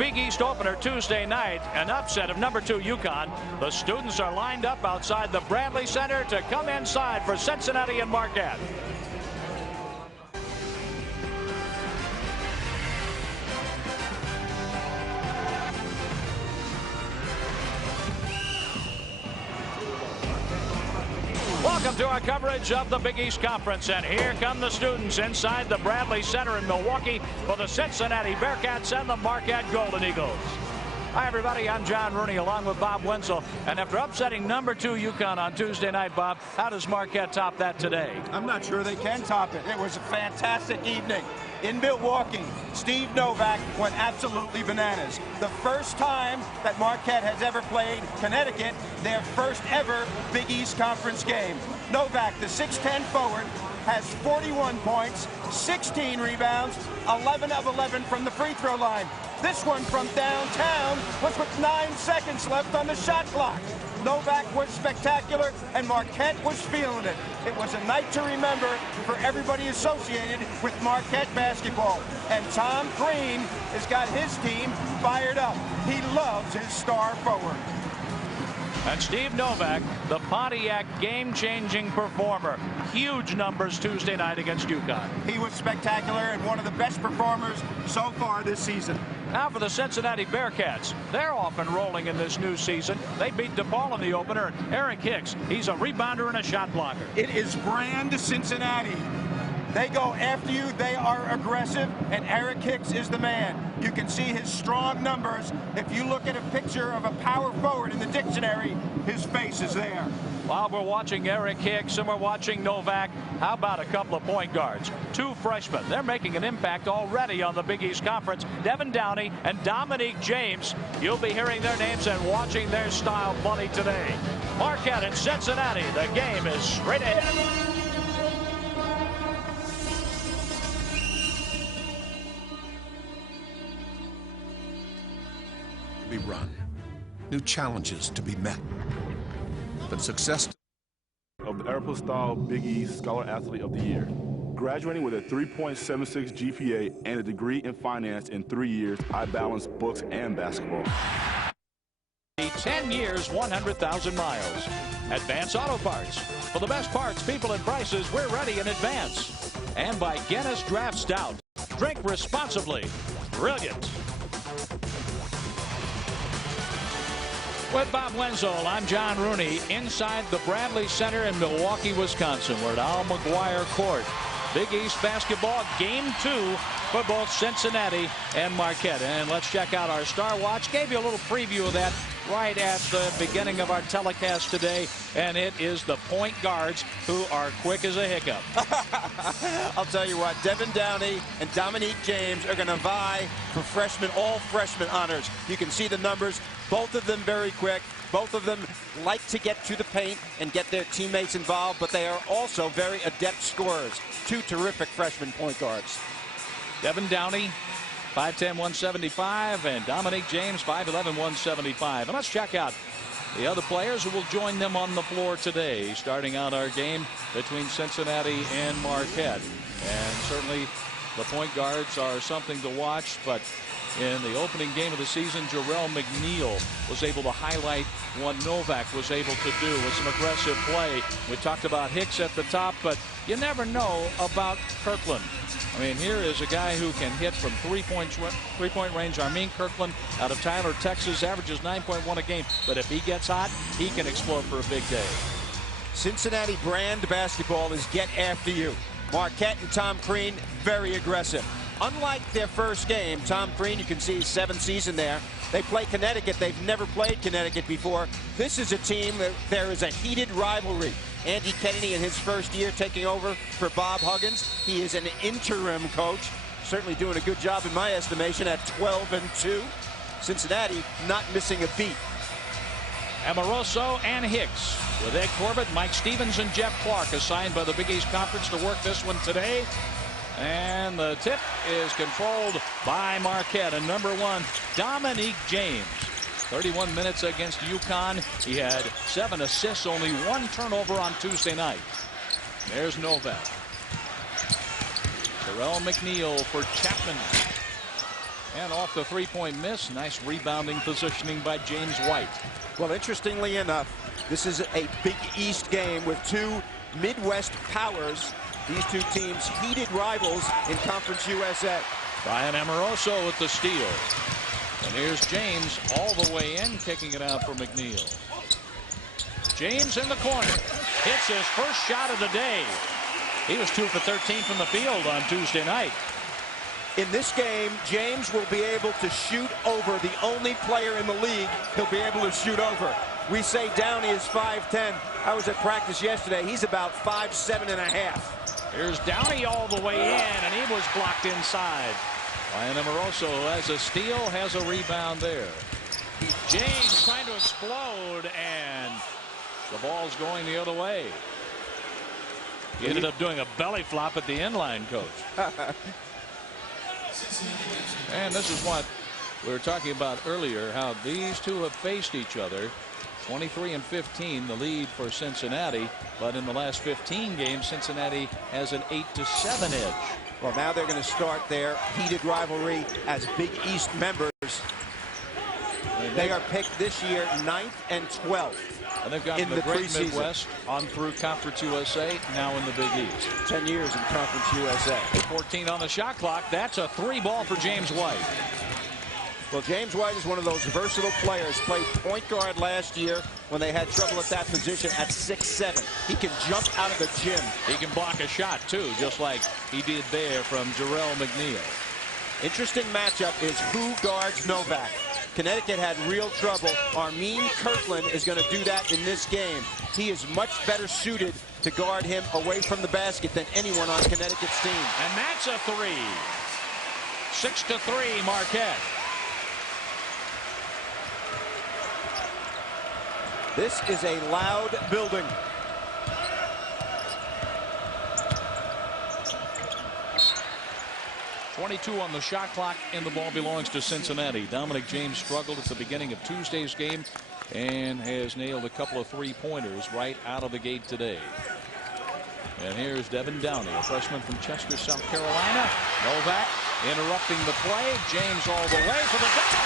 Big East opener Tuesday night, an upset of number 2 UConn. The students are lined up outside the Bradley Center to come inside for Cincinnati and Marquette. Welcome to our coverage of the Big East Conference, and here come the students inside the Bradley Center in Milwaukee for the Cincinnati Bearcats and the Marquette Golden Eagles. Hi, everybody. I'm John Rooney along with Bob Wenzel. And after upsetting number 2 UConn on Tuesday night, Bob, how does Marquette top that today? I'm not sure they can top it. It was a fantastic evening. In Milwaukee, Steve Novak went absolutely bananas. The first time that Marquette has ever played Connecticut, their first ever Big East Conference game. Novak, the 6'10 forward, has 41 points, 16 rebounds, 11 of 11 from the free throw line. This one from downtown was with 9 seconds left on the shot clock. Novak was spectacular, and Marquette was feeling it. It was a night to remember for everybody associated with Marquette basketball. And Tom Crean has got his team fired up. He loves his star forward. And Steve Novak, the Pontiac game-changing performer. Huge numbers Tuesday night against UConn. He was spectacular and one of the best performers so far this season. Now for the Cincinnati Bearcats. They're off and rolling in this new season. They beat DePaul in the opener, and Eric Hicks, he's a rebounder and a shot blocker. It is brand Cincinnati. They go after you, they are aggressive, and Eric Hicks is the man. You can see his strong numbers. If you look at a picture of a power forward in the dictionary, his face is there. While we're watching Eric Hicks and we're watching Novak, how about a couple of point guards? 2 freshmen. They're making an impact already on the Big East Conference. Devin Downey and Dominique James. You'll be hearing their names and watching their style plenty today. Marquette and Cincinnati. The game is straight ahead. Be run, new challenges to be met, but success of the Aeropostale Big East Scholar Athlete of the Year, graduating with a 3.76 GPA and a degree in finance in 3 years. I balance books and basketball. 10 years, 100,000 miles. Advance Auto Parts. For the best parts, people, and prices, we're ready in advance. And by Guinness Draft Stout. Drink responsibly. Brilliant. With Bob Wenzel, I'm John Rooney inside the Bradley Center in Milwaukee, Wisconsin. We're at Al McGuire Court. Big East basketball, game 2 for both Cincinnati and Marquette. And let's check out our Star Watch. Gave you a little preview of that right at the beginning of our telecast today. And it is the point guards who are quick as a hiccup. I'll tell you what, Devin Downey and Dominique James are going to vie for all freshman honors. You can see the numbers. Both of them very quick. Both of them like to get to the paint and get their teammates involved, but they are also very adept scorers. 2 terrific freshman point guards. Devin Downey, 5'10", 175, and Dominique James, 5'11", 175. And let's check out the other players who will join them on the floor today, starting out our game between Cincinnati and Marquette. And certainly the point guards are something to watch, but in the opening game of the season, Jarrell McNeil was able to highlight what Novak was able to do with some aggressive play. We talked about Hicks at the top, but you never know about Kirkland. I mean, here is a guy who can hit from three-point range. Armin Kirkland out of Tyler, Texas, averages 9.1 a game. But if he gets hot, he can explode for a big day. Cincinnati brand basketball is get after you. Marquette and Tom Crean, very aggressive. Unlike their first game, Tom Crean, you can see his 7th season there. They play Connecticut. They've never played Connecticut before. This is a team that there is a heated rivalry. Andy Kennedy in his first year taking over for Bob Huggins. He is an interim coach. Certainly doing a good job in my estimation at 12-2. Cincinnati not missing a beat. Amoroso and Hicks with Ed Corbett, Mike Stevens, and Jeff Clark assigned by the Big East Conference to work this one today. And the tip is controlled by Marquette. And number 1, Dominique James. 31 minutes against UConn. He had 7 assists, only 1 turnover on Tuesday night. There's Novak. Jarrell McNeil for Chapman. And off the three-point miss. Nice rebounding positioning by James White. Well, interestingly enough, this is a Big East game with two Midwest powers. These two teams, heated rivals in Conference USA. Brian Amoroso with the steal. And here's James all the way in, kicking it out for McNeil. James in the corner. Hits his first shot of the day. He was 2 for 13 from the field on Tuesday night. In this game, James will be able to shoot over the only player in the league he'll be able to shoot over. We say Downey is 5'10". I was at practice yesterday. He's about 5'7½". Here's Downey all the way in, and he was blocked inside. Brian Amoroso has a steal, has a rebound there. James trying to explode, and the ball's going the other way. He ended up doing a belly flop at the inline, coach. And this is what we were talking about earlier, how these two have faced each other. 23-15, the lead for Cincinnati, but in the last 15 games, Cincinnati has an 8-7 edge. Well, now they're going to start their heated rivalry as Big East members. They are picked this year 9th and 12th. And they've gotten the great Midwest on through Conference USA, now in the Big East. 10 years in Conference USA. 14 on the shot clock. That's a 3-ball for James White. Well, James White is one of those versatile players. Played point guard last year when they had trouble at that position at 6'7". He can jump out of the gym. He can block a shot, too, just like he did there from Jarrell McNeil. Interesting matchup is who guards Novak. Connecticut had real trouble. Armin Kirkland is going to do that in this game. He is much better suited to guard him away from the basket than anyone on Connecticut's team. And that's a 3. 6-3 Marquette. This is a loud building. .22 on the shot clock, and the ball belongs to Cincinnati. Dominic James struggled at the beginning of Tuesday's game and has nailed a couple of three-pointers right out of the gate today. And here's Devin Downey, a freshman from Chester, South Carolina. Novak interrupting the play. James all the way for the dunk.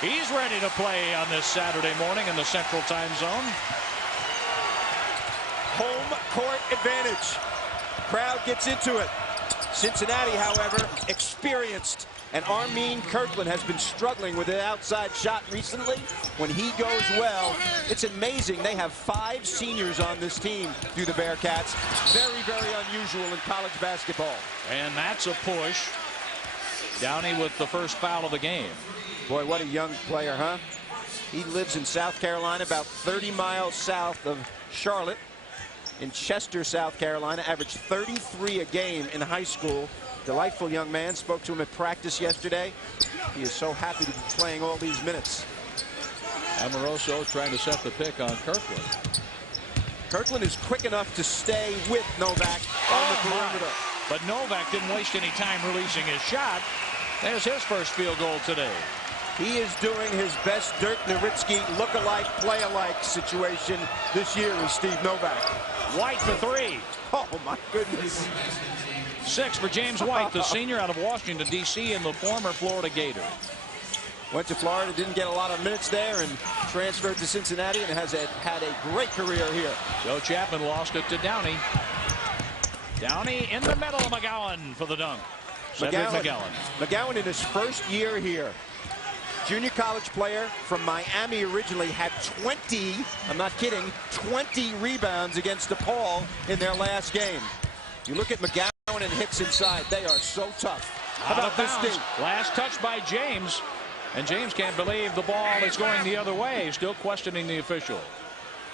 He's ready to play on this Saturday morning in the Central Time Zone. Home court advantage. Crowd gets into it. Cincinnati, however, experienced, and Armin Kirkland has been struggling with an outside shot recently. When he goes well, it's amazing. They have 5 seniors on this team through the Bearcats. Very, very unusual in college basketball. And that's a push. Downey with the first foul of the game. Boy, what a young player, huh? He lives in South Carolina, about 30 miles south of Charlotte. In Chester, South Carolina, averaged 33 a game in high school. Delightful young man. Spoke to him at practice yesterday. He is so happy to be playing all these minutes. Amoroso trying to set the pick on Kirkland. Kirkland is quick enough to stay with Novak on the perimeter. But Novak didn't waste any time releasing his shot. There's his first field goal today. He is doing his best Dirk Nowitzki look-alike, play-alike situation this year with Steve Novak. White for 3. Oh, my goodness. 6 for James White, the senior out of Washington, D.C., and the former Florida Gator. Went to Florida, didn't get a lot of minutes there, and transferred to Cincinnati, and has had a great career here. Joe Chapman lost it to Downey. Downey in the middle, McGowan for the dunk. McGowan in his first year here. Junior college player from Miami originally, had 20, I'm not kidding, 20 rebounds against DePaul in their last game. You look at McGowan and Hicks inside, they are so tough. How about this thing? Last touch by James, and James can't believe the ball is going the other way, still questioning the official.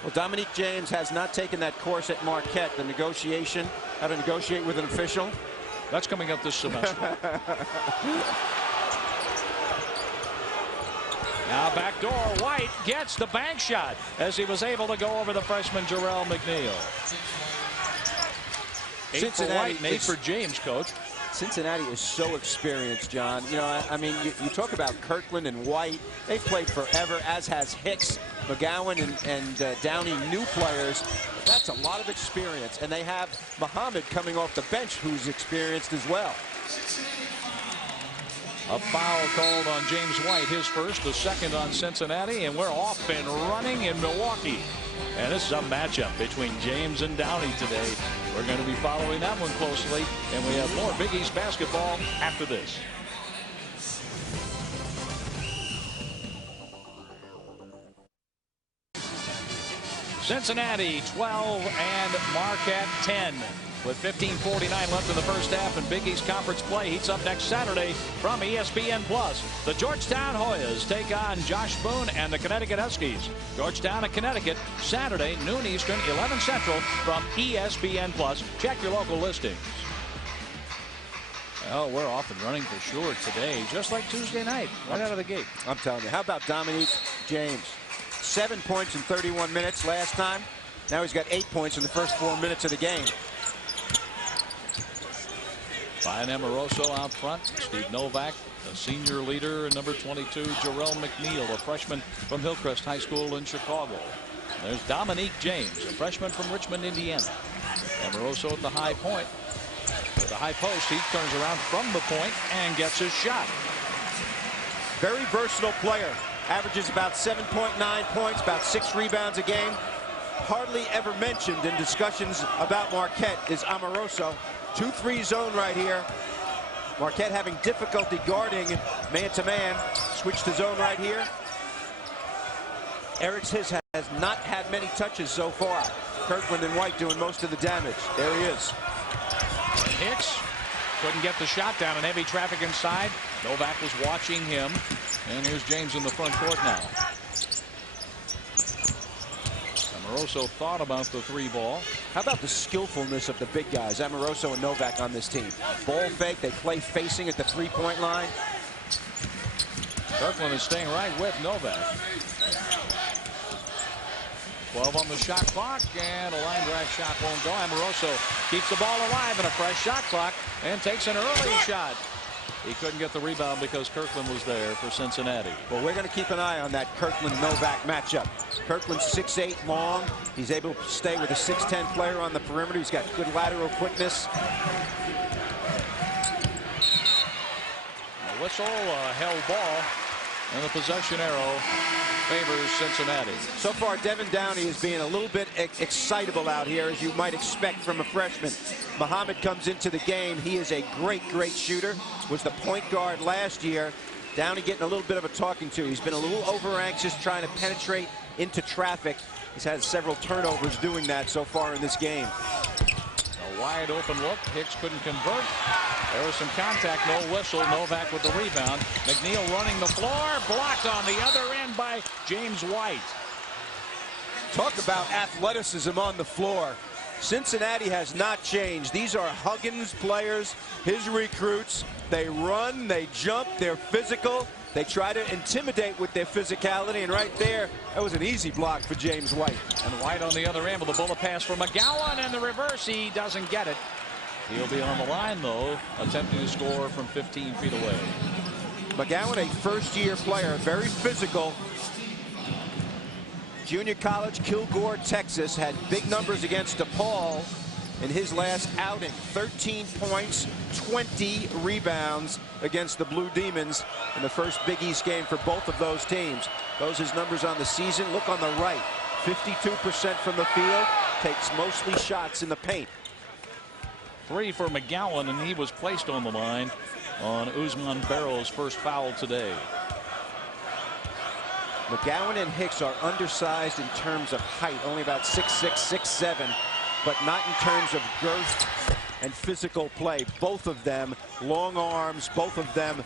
Well, Dominique James has not taken that course at Marquette, the negotiation, how to negotiate with an official. That's coming up this semester. Now backdoor, White gets the bank shot as he was able to go over the freshman Jarrell McNeil. 8 for White and 8 for James, coach. Cincinnati is so experienced, John. You know, I mean, you talk about Kirkland and White. They've played forever, as has Hicks, McGowan, and Downey, new players. That's a lot of experience. And they have Muhammad coming off the bench, who's experienced as well. A foul called on James White, his first, the second on Cincinnati, and we're off and running in Milwaukee. And this is a matchup between James and Downey today. We're going to be following that one closely, and we have more Big East basketball after this. Cincinnati 12 and Marquette 10. With 15:49 left in the first half, and Big East Conference play heats up next Saturday from ESPN+. The Georgetown Hoyas take on Josh Boone and the Connecticut Huskies. Georgetown and Connecticut, Saturday, noon Eastern, 11 Central from ESPN+. Check your local listings. Oh, we're off and running for sure today, just like Tuesday night, right out of the gate. I'm telling you, how about Dominique James? 7 points in 31 minutes last time. Now he's got 8 points in the first 4 minutes of the game. Brian Amoroso out front. Steve Novak, the senior leader, and number 22, Jarrell McNeil, a freshman from Hillcrest High School in Chicago. There's Dominique James, a freshman from Richmond, Indiana. Amoroso at the high point. At the high post, he turns around from the point and gets his shot. Very versatile player. Averages about 7.9 points, about 6 rebounds a game. Hardly ever mentioned in discussions about Marquette is Amoroso. 2-3 zone right here. Marquette having difficulty guarding man-to-man. Switch to zone right here. Eric's has not had many touches so far. Kirkland and White doing most of the damage. There he is. Hicks couldn't get the shot down in heavy traffic inside. Novak was watching him. And here's James in the front court now. Amoroso thought about the 3 ball. How about the skillfulness of the big guys, Amoroso and Novak, on this team? Ball fake, they play facing at the 3-point line. Kirkland is staying right with Novak. 12 on the shot clock, and a line drive shot won't go. Amoroso keeps the ball alive in a fresh shot clock and takes an early shot. He couldn't get the rebound because Kirkland was there for Cincinnati. Well, we're going to keep an eye on that Kirkland-Novak matchup. Kirkland's 6'8" long. He's able to stay with a 6'10" player on the perimeter. He's got good lateral quickness. A whistle, a held ball, and the possession arrow favors Cincinnati. So far, Devin Downey is being a little bit excitable out here, as you might expect from a freshman. Muhammad comes into the game. He is a great shooter. Was the point guard last year. Downey getting a little bit of a talking to. He's been a little over-anxious trying to penetrate into traffic. He's had several turnovers doing that so far in this game. A wide open look. Hicks couldn't convert. There was some contact, no whistle. Novak with the rebound. McNeil running the floor. Blocked on the other end by James White. Talk about athleticism on the floor. Cincinnati has not changed. These are Huggins players, his recruits. They run, they jump, they're physical. They try to intimidate with their physicality, and right there, that was an easy block for James White. And White on the other end with a bullet pass for McGowan, and the reverse, he doesn't get it. He'll be on the line, though, attempting to score from 15 feet away. McGowan, a first-year player, very physical. Junior college, Kilgore, Texas, had big numbers against DePaul in his last outing. 13 points, 20 rebounds against the Blue Demons in the first Big East game for both of those teams. Those his numbers on the season. Look on the right, 52% from the field, takes mostly shots in the paint. 3 for McGowan, and he was placed on the line on Usman Barrow's first foul today. McGowan and Hicks are undersized in terms of height, only about 6'6", 6'7", but not in terms of girth and physical play. Both of them long arms, both of them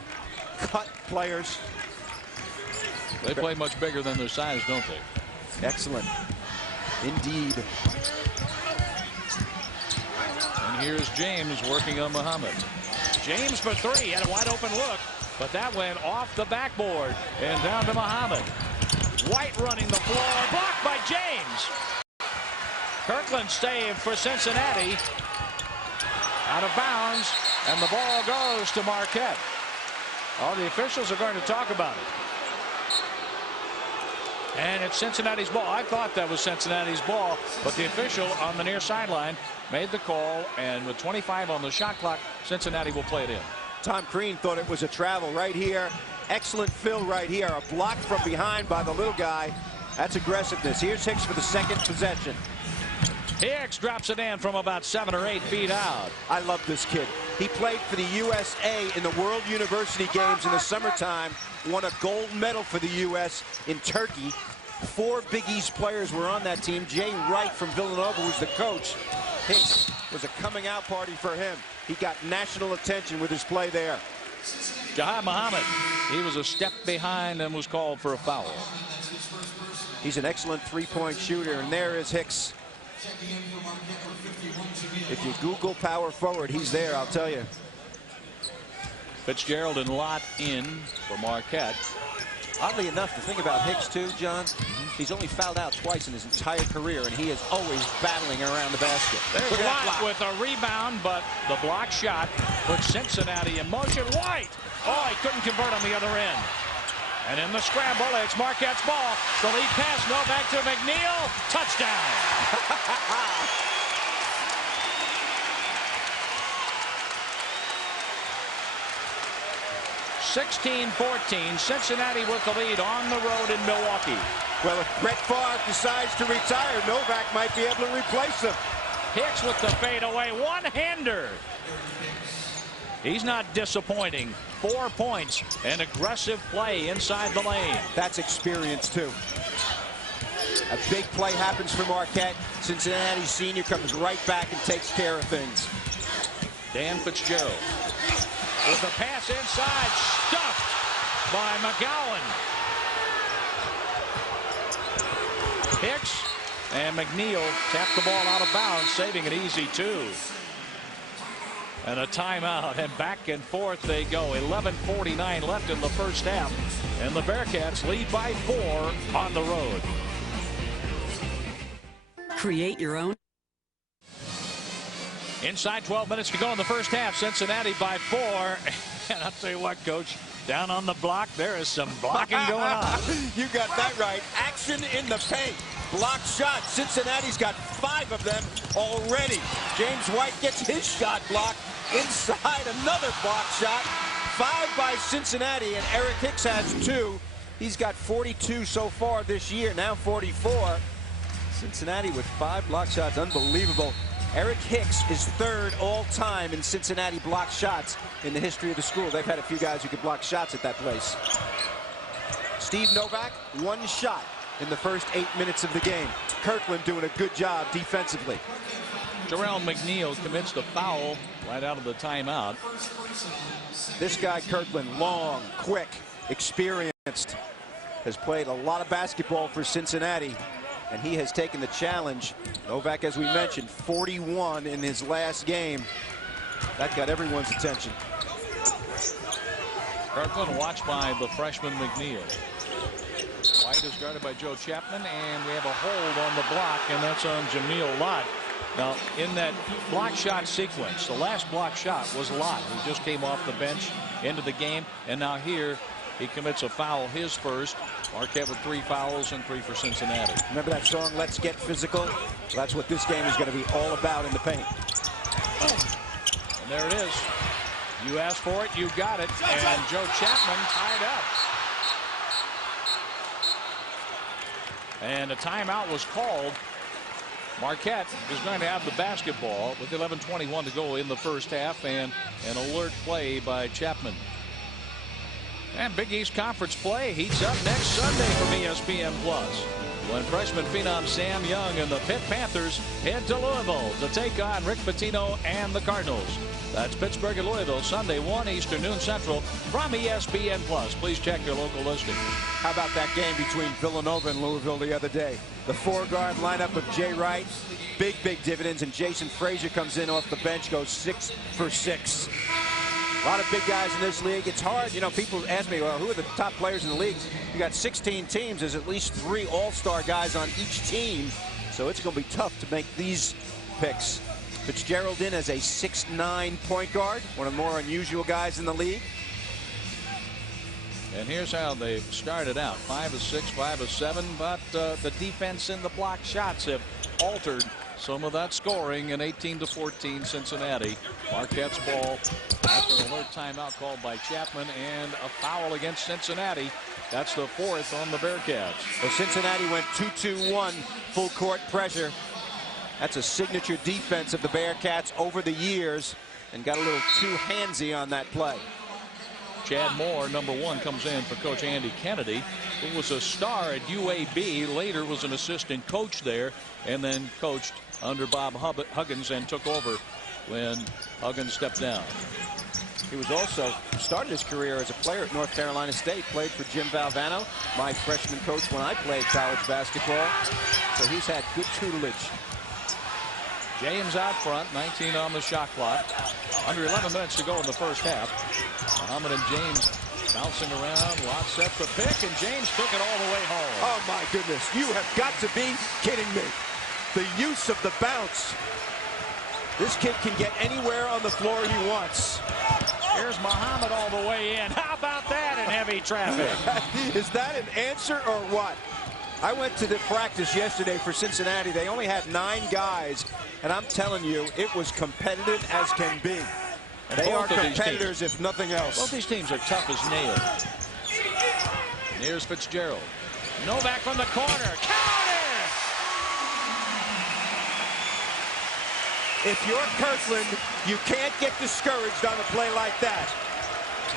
cut players. They play much bigger than their size, don't they? Excellent. Indeed. And here's James working on Muhammad. James for 3, had a wide open look, but that went off the backboard and down to Muhammad. White running the floor, blocked by James. Kirkland saved for Cincinnati. Out of bounds, and the ball goes to Marquette. All the officials are going to talk about it. And it's Cincinnati's ball. I thought that was Cincinnati's ball, but the official on the near sideline made the call, and with 25 on the shot clock, Cincinnati will play it in. Tom Crean thought it was a travel right here. Excellent fill right here. A block from behind by the little guy. That's aggressiveness. Here's Hicks for the second possession. Hicks drops it in from about 7 or 8 feet out. I love this kid. He played for the USA in the World University Games in the summertime, won a gold medal for the U.S. in Turkey. 4 Big East players were on that team. Jay Wright from Villanova was the coach. Hicks was a coming out party for him. He got national attention with his play there. Jahai Muhammad, he was a step behind and was called for a foul. He's an excellent three-point shooter, and there is Hicks. If you Google power forward, he's there, I'll tell you. Fitzgerald and Lott in for Marquette. Oddly enough, the thing about Hicks, too, John, he's only fouled out twice in his entire career, and he is always battling around the basket. There's Lott with a rebound, but the block shot puts Cincinnati in motion. White! Oh, he couldn't convert on the other end. And in the scramble, it's Marquette's ball. The lead pass, Novak to McNeil. Touchdown! 16-14, Cincinnati with the lead on the road in Milwaukee. Well, if Brett Favre decides to retire, Novak might be able to replace him. Hicks with the fadeaway one-hander. He's not disappointing. 4 points and aggressive play inside the lane. That's experience, too. A big play happens for Marquette. Cincinnati senior comes right back and takes care of things. Dan Fitzgerald with the pass inside, stuffed by McGowan. Hicks and McNeil tap the ball out of bounds, saving an easy 2. And a timeout, and back and forth they go. 11:49 left in the first half, and the Bearcats lead by 4 on the road. Create your own. Inside 12 minutes to go in the first half. Cincinnati by 4. And I'll tell you what, Coach, down on the block, there is some blocking going on. You got that right. Action in the paint. Block shot. Cincinnati's got 5 of them already. James White gets his shot blocked. Inside, another block shot. 5 by Cincinnati, and Eric Hicks has 2. He's got 42 so far this year, now 44. Cincinnati with 5 block shots, unbelievable. Eric Hicks is 3rd all-time in Cincinnati block shots in the history of the school. They've had a few guys who could block shots at that place. Steve Novak, 1 shot in the first 8 minutes of the game. Kirkland doing a good job defensively. Jarrell McNeil commits the foul right out of the timeout. This guy, Kirkland, long, quick, experienced, has played a lot of basketball for Cincinnati, and he has taken the challenge. Novak, as we mentioned, 41 in his last game. That got everyone's attention. Kirkland watched by the freshman McNeil. White is guarded by Joe Chapman, and we have a hold on the block, and that's on Jameel Lott. Now, in that block shot sequence, the last block shot was Lott, who just came off the bench into the game, and now here he commits a foul, his first. Marquette with 3 fouls and 3 for Cincinnati. Remember that song, Let's Get Physical? Well, that's what this game is going to be all about in the paint. And there it is. You asked for it, you got it, and Joe Chapman tied up. And a timeout was called. Marquette is going to have the basketball with 11:21 to go in the first half, and an alert play by Chapman. And Big East Conference play heats up next Sunday from ESPN Plus, when freshman phenom Sam Young and the Pitt Panthers head to Louisville to take on Rick Pitino and the Cardinals. That's Pittsburgh and Louisville, Sunday, 1 Eastern, noon Central, from ESPN Plus. Please check your local listing. How about that game between Villanova and Louisville the other day? The 4-guard lineup of Jay Wright, big dividends, and Jason Frazier comes in off the bench, goes 6 for 6. A lot of big guys in this league. It's hard, you know, people ask me, well, who are the top players in the league? You got 16 teams. There's at least 3 all-star guys on each team, so it's going to be tough to make these picks. Fitzgerald in as a 6'9" point guard, one of the more unusual guys in the league. And here's how they started out: 5 of 6, 5 of 7, but the defense and the block shots have altered some of that scoring in 18-14 Cincinnati. Marquette's ball after an alert timeout called by Chapman and a foul against Cincinnati. That's the 4th on the Bearcats. Well, Cincinnati went 2-2-1 full court pressure. That's a signature defense of the Bearcats over the years, and got a little too handsy on that play. Chad Moore, number 1, comes in for Coach Andy Kennedy, who was a star at UAB, later was an assistant coach there, and then coached under Bob Huggins and took over when Huggins stepped down. He was also started his career as a player at North Carolina State, played for Jim Valvano, my freshman coach when I played college basketball. So he's had good tutelage. James out front, 19 on the shot clock. Under 11 minutes to go in the first half. Muhammad and James bouncing around. Watt set the pick, and James took it all the way home. Oh, my goodness. You have got to be kidding me. The use of the bounce. This kid can get anywhere on the floor he wants. Here's Muhammad all the way in. How about that in heavy traffic? Is that an answer or what? I went to the practice yesterday for Cincinnati. They only had 9 guys, and I'm telling you, it was competitive as can be. They are competitors, if nothing else. Both these teams are tough as nails. And here's Fitzgerald. Novak from the corner. Counter! If you're Kirkland, you can't get discouraged on a play like that.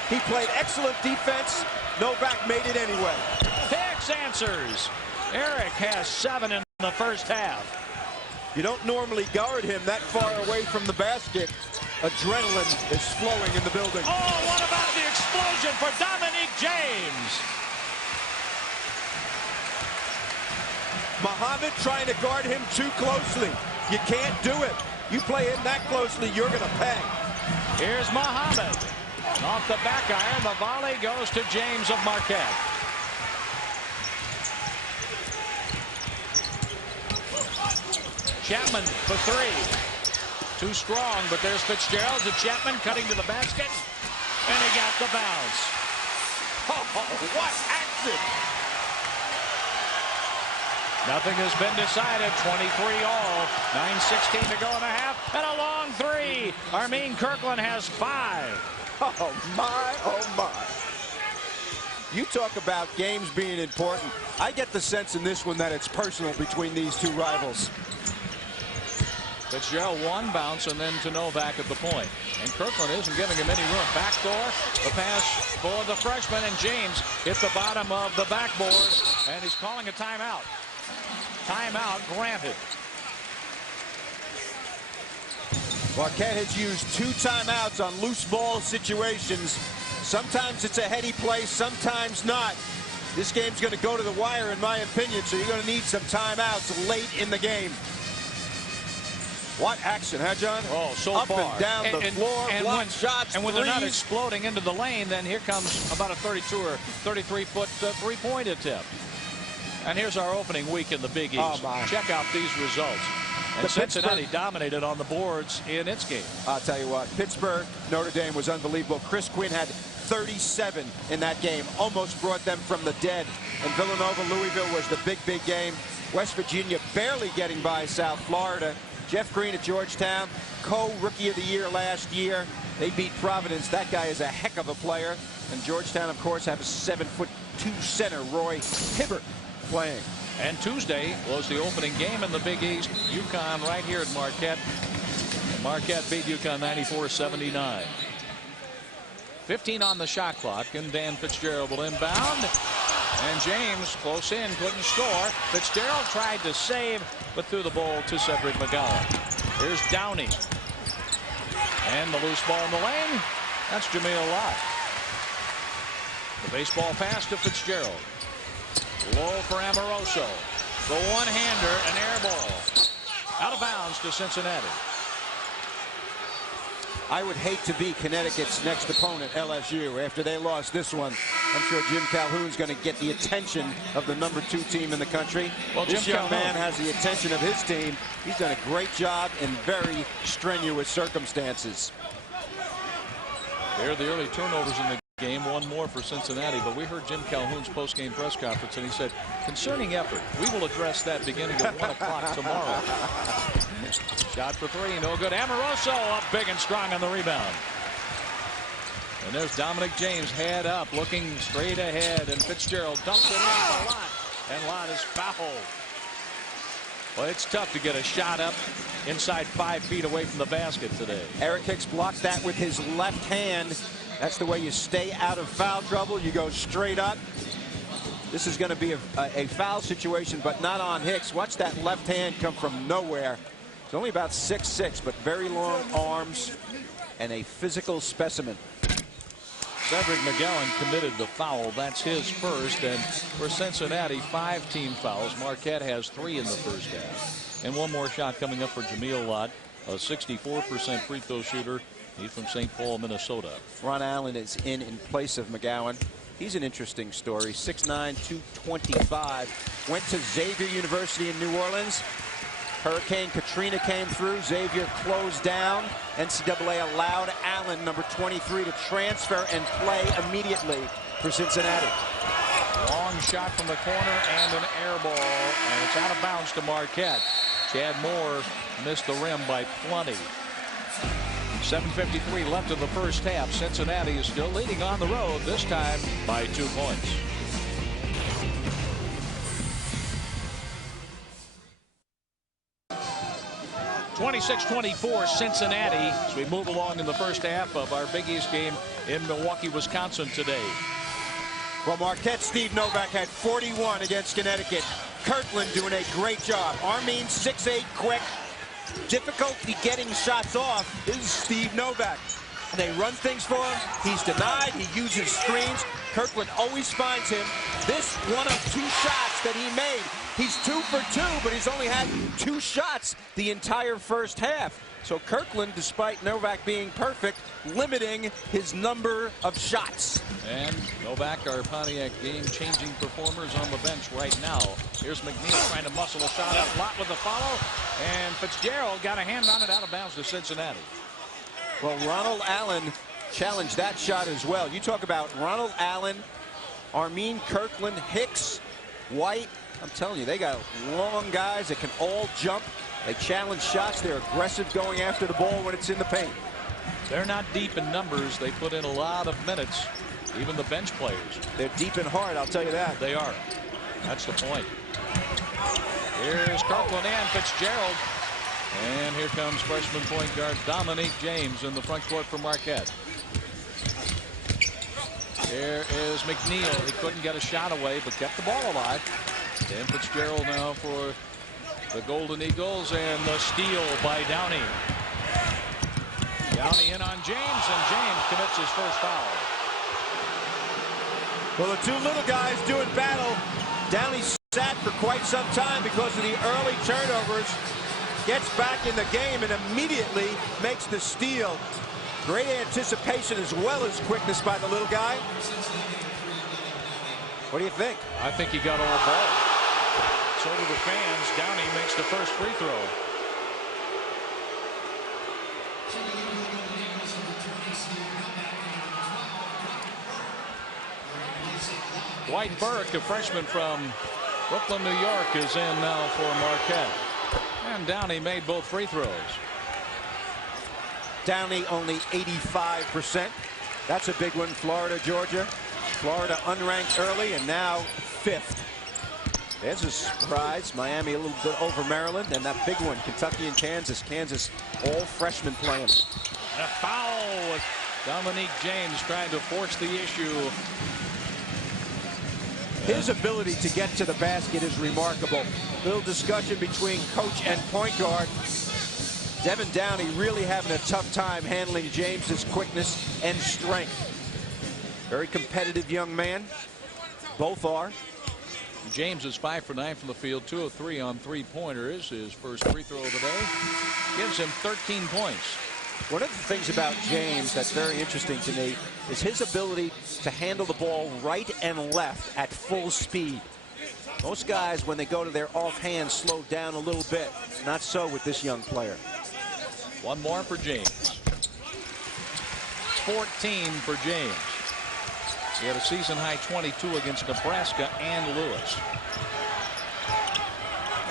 He played excellent defense. Novak made it anyway. Hicks answers. Eric has 7 in the first half. You don't normally guard him that far away from the basket. Adrenaline is flowing in the building. Oh, what about the explosion for Dominique James? Muhammad trying to guard him too closely. You can't do it. You play him that closely, you're going to pay. Here's Muhammad. Off the back iron, the volley goes to James of Marquette. Chapman for 3. Too strong, but there's Fitzgerald to Chapman, cutting to the basket, and he got the bounce. Oh, what action! Nothing has been decided. 23 all. 9:16 to go in the half, and a long 3. Armin Kirkland has 5. Oh my, oh my. You talk about games being important. I get the sense in this one that it's personal between these two rivals. Fitzgerald 1 bounce, and then to Novak at the point. And Kirkland isn't giving him any room. Backdoor, the pass for the freshman, and James hit the bottom of the backboard, and he's calling a timeout. Timeout granted. Marquette has used 2 timeouts on loose ball situations. Sometimes it's a heady play, sometimes not. This game's going to go to the wire, in my opinion, so you're going to need some timeouts late in the game. What action, huh, John? Oh, so up far. And down the floor, block shots, and when they're not threes. exploding into the lane, then here comes about a 32 or 33-foot three-point attempt. And here's our opening week in the Big East. Oh, my. Check out these results. And Cincinnati dominated on the boards in its game. I'll tell you what, Pittsburgh, Notre Dame was unbelievable. Chris Quinn had 37 in that game, almost brought them from the dead. And Villanova, Louisville was the big, big game. West Virginia barely getting by South Florida. Jeff Green at Georgetown, co-rookie of the year last year. They beat Providence. That guy is a heck of a player. And Georgetown, of course, have a 7'2" center, Roy Hibbert, playing. And Tuesday was the opening game in the Big East. UConn right here at Marquette. And Marquette beat UConn 94-79. 15 on the shot clock, and Dan Fitzgerald will inbound. And James close in, couldn't score. Fitzgerald tried to save, but threw the ball to Cedric McGowan. Here's Downey. And the loose ball in the lane. That's Jameel Lott. The baseball pass to Fitzgerald. Low for Amoroso. The one-hander, an air ball. Out of bounds to Cincinnati. I would hate to be Connecticut's next opponent, LSU. After they lost this one, I'm sure Jim Calhoun's going to get the attention of the #2 team in the country. Well, this Jim young Calhoun man has the attention of his team. He's done a great job in very strenuous circumstances. There are the early turnovers in the Game, one more for Cincinnati, but we heard Jim Calhoun's post-game press conference, and he said, concerning effort, we will address that beginning at 1 o'clock tomorrow. Shot for three, no good. Amoroso up big and strong on the rebound. And there's Dominic James, head up, looking straight ahead, and Fitzgerald dumps it in for Lott, and Lott is fouled. Well, it's tough to get a shot up inside 5 feet away from the basket today. Eric Hicks blocked that with his left hand. That's the way you stay out of foul trouble. You go straight up. This is going to be a foul situation, but not on Hicks. Watch that left hand come from nowhere. He's only about 6'6", but very long arms and a physical specimen. Cedric McGowan committed the foul. That's his first. And for Cincinnati, 5 team fouls. Marquette has 3 in the first half. And one more shot coming up for Jameel Lott, a 64% free throw shooter. He's from St. Paul, Minnesota. Ron Allen is in place of McGowan. He's an interesting story. 6'9", 225. Went to Xavier University in New Orleans. Hurricane Katrina came through. Xavier closed down. NCAA allowed Allen, number 23, to transfer and play immediately for Cincinnati. Long shot from the corner and an air ball, and it's out of bounds to Marquette. Chad Moore missed the rim by plenty. 7:53 left in the first half. Cincinnati is still leading on the road, this time by 2 points. (26-24) Cincinnati as we move along in the first half of our Big East game in Milwaukee, Wisconsin today. Well, Marquette Steve Novak had 41 against Connecticut. Kirkland doing a great job. Armin 6'8", quick. Difficulty getting shots off is Steve Novak. They run things for him. He's denied. He uses screens. Kirkland always finds him. This one of 2 shots that he made. He's 2 for 2, but he's only had 2 shots the entire first half. So Kirkland, despite Novak being perfect, limiting his number of shots. And Novak, our Pontiac game-changing performers on the bench right now. Here's McNeil trying to muscle a shot up. Lott with the follow. And Fitzgerald got a hand on it, out of bounds to Cincinnati. Well, Ronald Allen challenged that shot as well. You talk about Ronald Allen, Armin Kirkland, Hicks, White. I'm telling you, they got long guys that can all jump. They challenge shots. They're aggressive going after the ball when it's in the paint. They're not deep in numbers. They put in a lot of minutes, even the bench players. They're deep in heart, I'll tell you that. They are. That's the point. Here's Kirkland and Fitzgerald. And here comes freshman point guard Dominic James in the front court for Marquette. Here is McNeil. He couldn't get a shot away, but kept the ball alive. And Fitzgerald now for the Golden Eagles, and the steal by Downey. Downey in on James, and James commits his first foul. Well, the 2 little guys doing battle. Downey sat for quite some time because of the early turnovers. Gets back in the game and immediately makes the steal. Great anticipation as well as quickness by the little guy. What do you think? I think he got all ball. So do the fans. Downey makes the first free throw. Dwight Burke, a freshman from Brooklyn, New York, is in now for Marquette. And Downey made both free throws. Downey only 85%. That's a big one. Florida, Georgia. Florida unranked early and now 5th. There's a surprise. Miami a little bit over Maryland, and that big one, Kentucky and Kansas. Kansas, all freshmen playing. And a foul with Dominique James trying to force the issue. His ability to get to the basket is remarkable. Little discussion between coach and point guard. Devin Downey really having a tough time handling James's quickness and strength. Very competitive young man. Both are. James is 5 for 9 from the field, 2 of 3 on 3-pointers. His first free throw of the day gives him 13 points. One of the things about James that's very interesting to me is his ability to handle the ball right and left at full speed. Most guys, when they go to their offhand, slow down a little bit. Not so with this young player. One more for James. 14 for James. He had a season-high 22 against Nebraska and Lewis.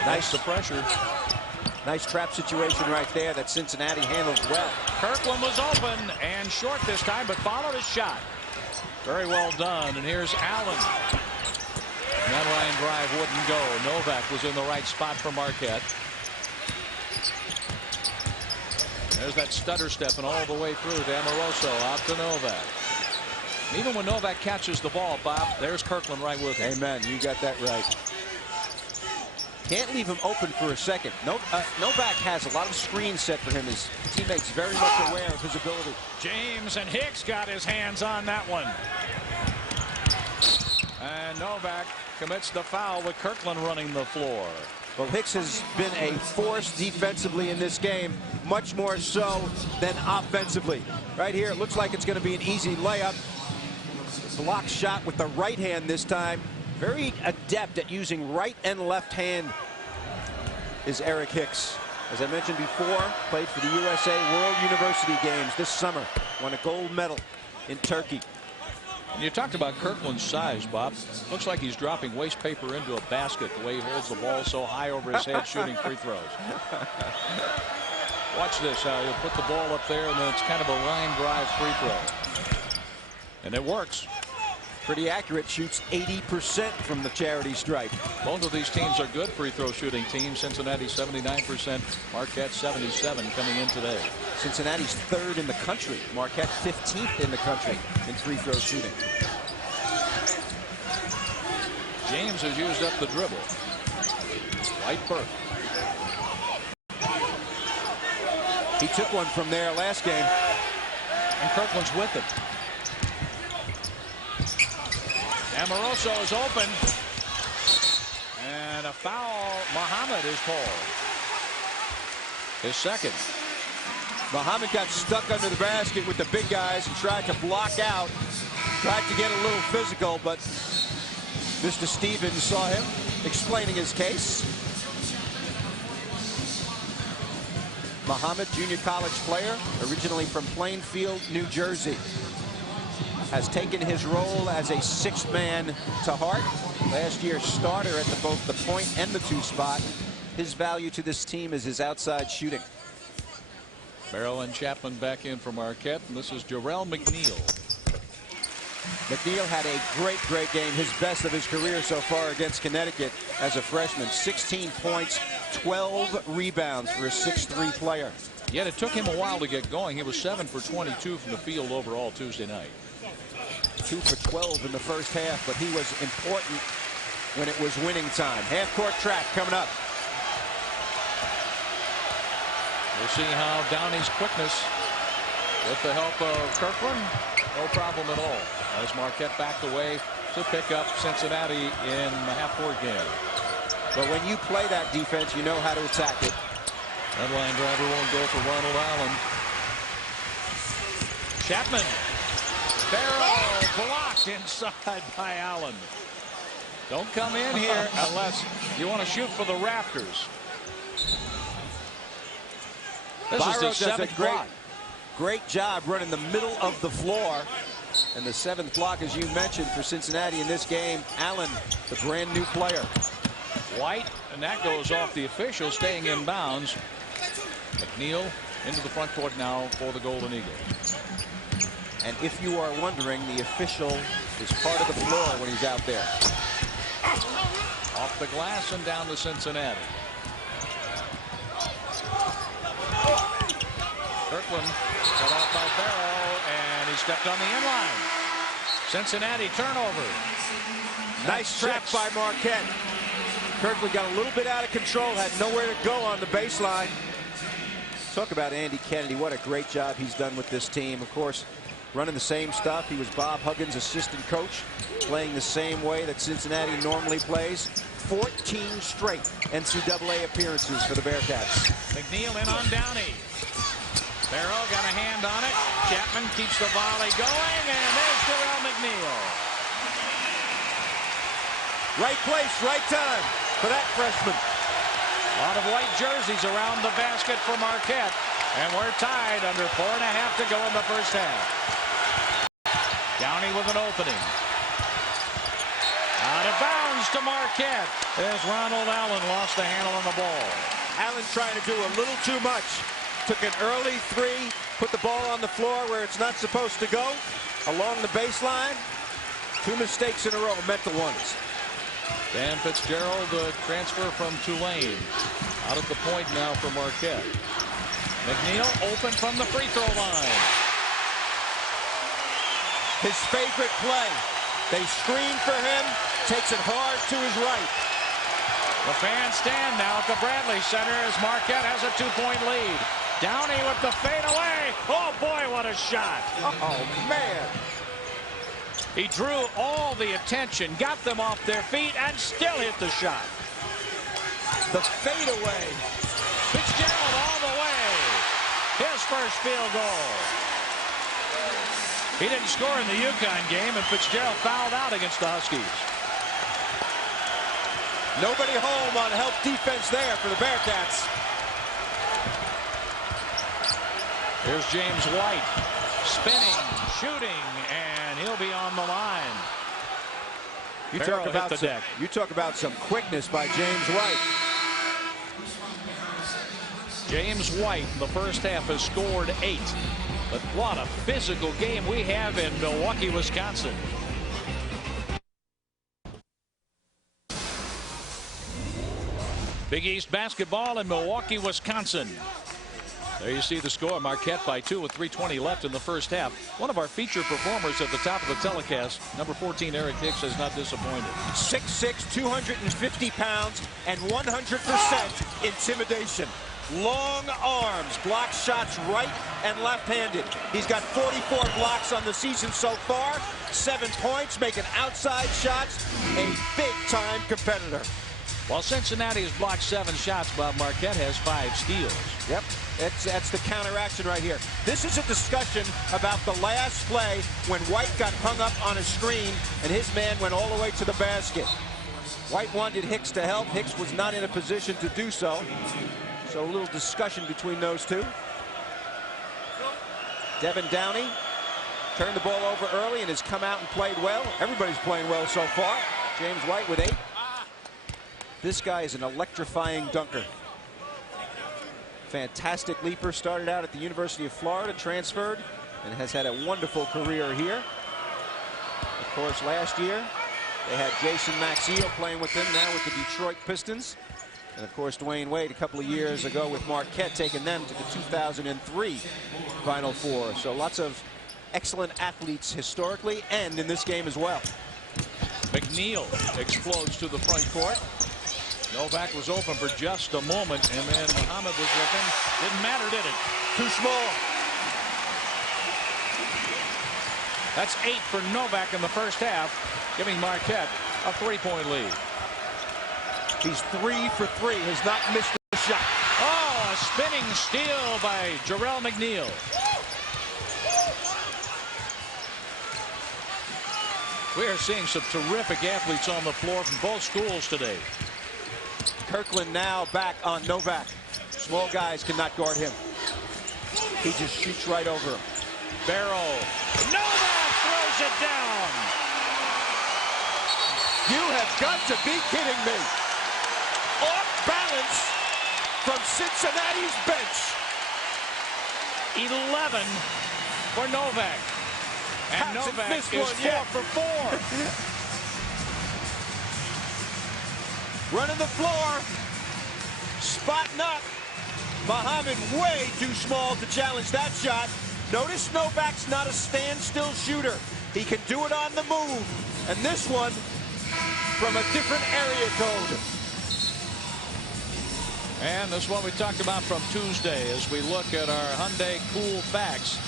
Nice the pressure. Nice trap situation right there that Cincinnati handled well. Kirkland was open and short this time, but followed his shot. Very well done. And here's Allen. And that line drive wouldn't go. Novak was in the right spot for Marquette. There's that stutter stepping all the way through to Amoroso, out to Novak. Even when Novak catches the ball, Bob, there's Kirkland right with him. Amen. You got that right. Can't leave him open for a second. Novak has a lot of screens set for him. His teammates very much aware of his ability. James and Hicks got his hands on that one. And Novak commits the foul with Kirkland running the floor. Well, Hicks has been a force defensively in this game, much more so than offensively. Right here, it looks like it's going to be an easy layup. Block shot with the right hand this time. Very adept at using right and left hand is Eric Hicks. As I mentioned before, played for the USA World University Games this summer. Won a gold medal in Turkey. And you talked about Kirkland's size, Bob. Looks like he's dropping waste paper into a basket the way he holds the ball so high over his head shooting free throws. Watch this, how he'll put the ball up there and then it's kind of a line drive free throw. And it works. Pretty accurate, shoots 80% from the charity stripe. Both of these teams are good free throw shooting teams. Cincinnati 79%, Marquette 77 coming in today. Cincinnati's third in the country. Marquette 15th in the country in free throw shooting. James has used up the dribble. White Burke. He took one from there last game. And Kirkland's with it. Amoroso is open. And a foul. Muhammad is called. His second. Muhammad got stuck under the basket with the big guys and tried to block out. Tried to get a little physical, but Mr. Stevens saw him explaining his case. Muhammad, junior college player, originally from Plainfield, New Jersey, has taken his role as a sixth man to heart. Last year's starter at both the point and the two spot. His value to this team is his outside shooting. Barrow and Chapman back in for Marquette, and this is Jarrell McNeil. McNeil had a great game, his best of his career so far against Connecticut as a freshman. 16 points, 12 rebounds for a 6'3" player. Yet it took him a while to get going. He was 7 for 22 from the field overall Tuesday night. 2 for 12 in the first half, but he was important when it was winning time. Half-court trap coming up. We'll see how Downey's quickness, with the help of Kirkland, no problem at all, as Marquette backed away to pick up Cincinnati in the half-court game. But when you play that defense, you know how to attack it. That line driver won't go for Ronald Allen. Chapman. Barrow blocked inside by Allen. Don't come in here unless you want to shoot for the rafters. This is the seventh block. Great job running the middle of the floor. And the seventh block, as you mentioned, for Cincinnati in this game. Allen, the brand new player. White, and that goes off the official, staying in bounds. McNeil into the front court now for the Golden Eagles. And if you are wondering, the official is part of the floor when he's out there. Off the glass and down to Cincinnati. Kirkland cut off by Barrow, and he stepped on the inline. Cincinnati turnover. Nice trap by Marquette. Kirkland got a little bit out of control, had nowhere to go on the baseline. Talk about Andy Kennedy. What a great job he's done with this team. Of course, running the same stuff. He was Bob Huggins' assistant coach, playing the same way that Cincinnati normally plays. 14 straight NCAA appearances for the Bearcats. McNeil in on Downey. Barrow got a hand on it. Chapman keeps the volley going, and there's Jarrell McNeil. Right place, right time for that freshman. A lot of white jerseys around the basket for Marquette, and we're tied under 4.5 to go in the first half. Downey with an opening. Out of bounds to Marquette as Ronald Allen lost the handle on the ball. Allen trying to do a little too much. Took an early three, put the ball on the floor where it's not supposed to go, along the baseline. 2 mistakes in a row, mental ones. Dan Fitzgerald, transfer from Tulane. Out at the point now for Marquette. McNeil open from the free throw line. His favorite play. They screen for him, takes it hard to his right. The fans stand now at the Bradley Center as Marquette has a 2-point lead. Downey with the fadeaway. Oh boy, what a shot. Oh man. He drew all the attention, got them off their feet, and still hit the shot. The fadeaway. Fitzgerald all the way. His first field goal. He didn't score in the UConn game, and Fitzgerald fouled out against the Huskies. Nobody home on help defense there for the Bearcats. Here's James White. Spinning, shooting, and he'll be on the line. You talk about some quickness by James White. James White in the first half has scored 8. But what a physical game we have in Milwaukee, Wisconsin. Big East basketball in Milwaukee, Wisconsin. There you see the score. Marquette by 2 with 3:20 left in the first half. One of our feature performers at the top of the telecast, number 14, Eric Hicks, has not disappointed. 6'6", 250 pounds, and 100% intimidation. Long arms, blocks shots right and left-handed. He's got 44 blocks on the season so far, 7 points, making outside shots, a big-time competitor. While Cincinnati has blocked 7 shots, Bob, Marquette has 5 steals. Yep, that's the counteraction right here. This is a discussion about the last play when White got hung up on a screen and his man went all the way to the basket. White wanted Hicks to help. Hicks was not in a position to do so. So a little discussion between those two. Devin Downey turned the ball over early and has come out and played well. Everybody's playing well so far. James White with 8. This guy is an electrifying dunker. Fantastic leaper. Started out at the University of Florida, transferred, and has had a wonderful career here. Of course, last year they had Jason Maxiell playing with them, now with the Detroit Pistons. And of course, Dwayne Wade a couple of years ago with Marquette, taking them to the 2003 Final Four. So lots of excellent athletes historically and in this game as well. McNeil explodes to the front court. Novak was open for just a moment, and then Muhammad was with him. Didn't matter, did it? Too small. That's 8 for Novak in the first half, giving Marquette a 3-point lead. He's 3 for 3, has not missed a shot. Oh, a spinning steal by Jarrell McNeil. We are seeing some terrific athletes on the floor from both schools today. Kirkland now back on Novak. Small guys cannot guard him. He just shoots right over him. Barrow. Novak throws it down. You have got to be kidding me. Off balance from Cincinnati's bench. 11 for Novak. And Novak is 4 for 4. Running the floor. Spotting up. Muhammad way too small to challenge that shot. Notice Novak's not a standstill shooter. He can do it on the move. And this one from a different area code. And this is what we talked about from Tuesday as we look at our Hyundai Cool Facts.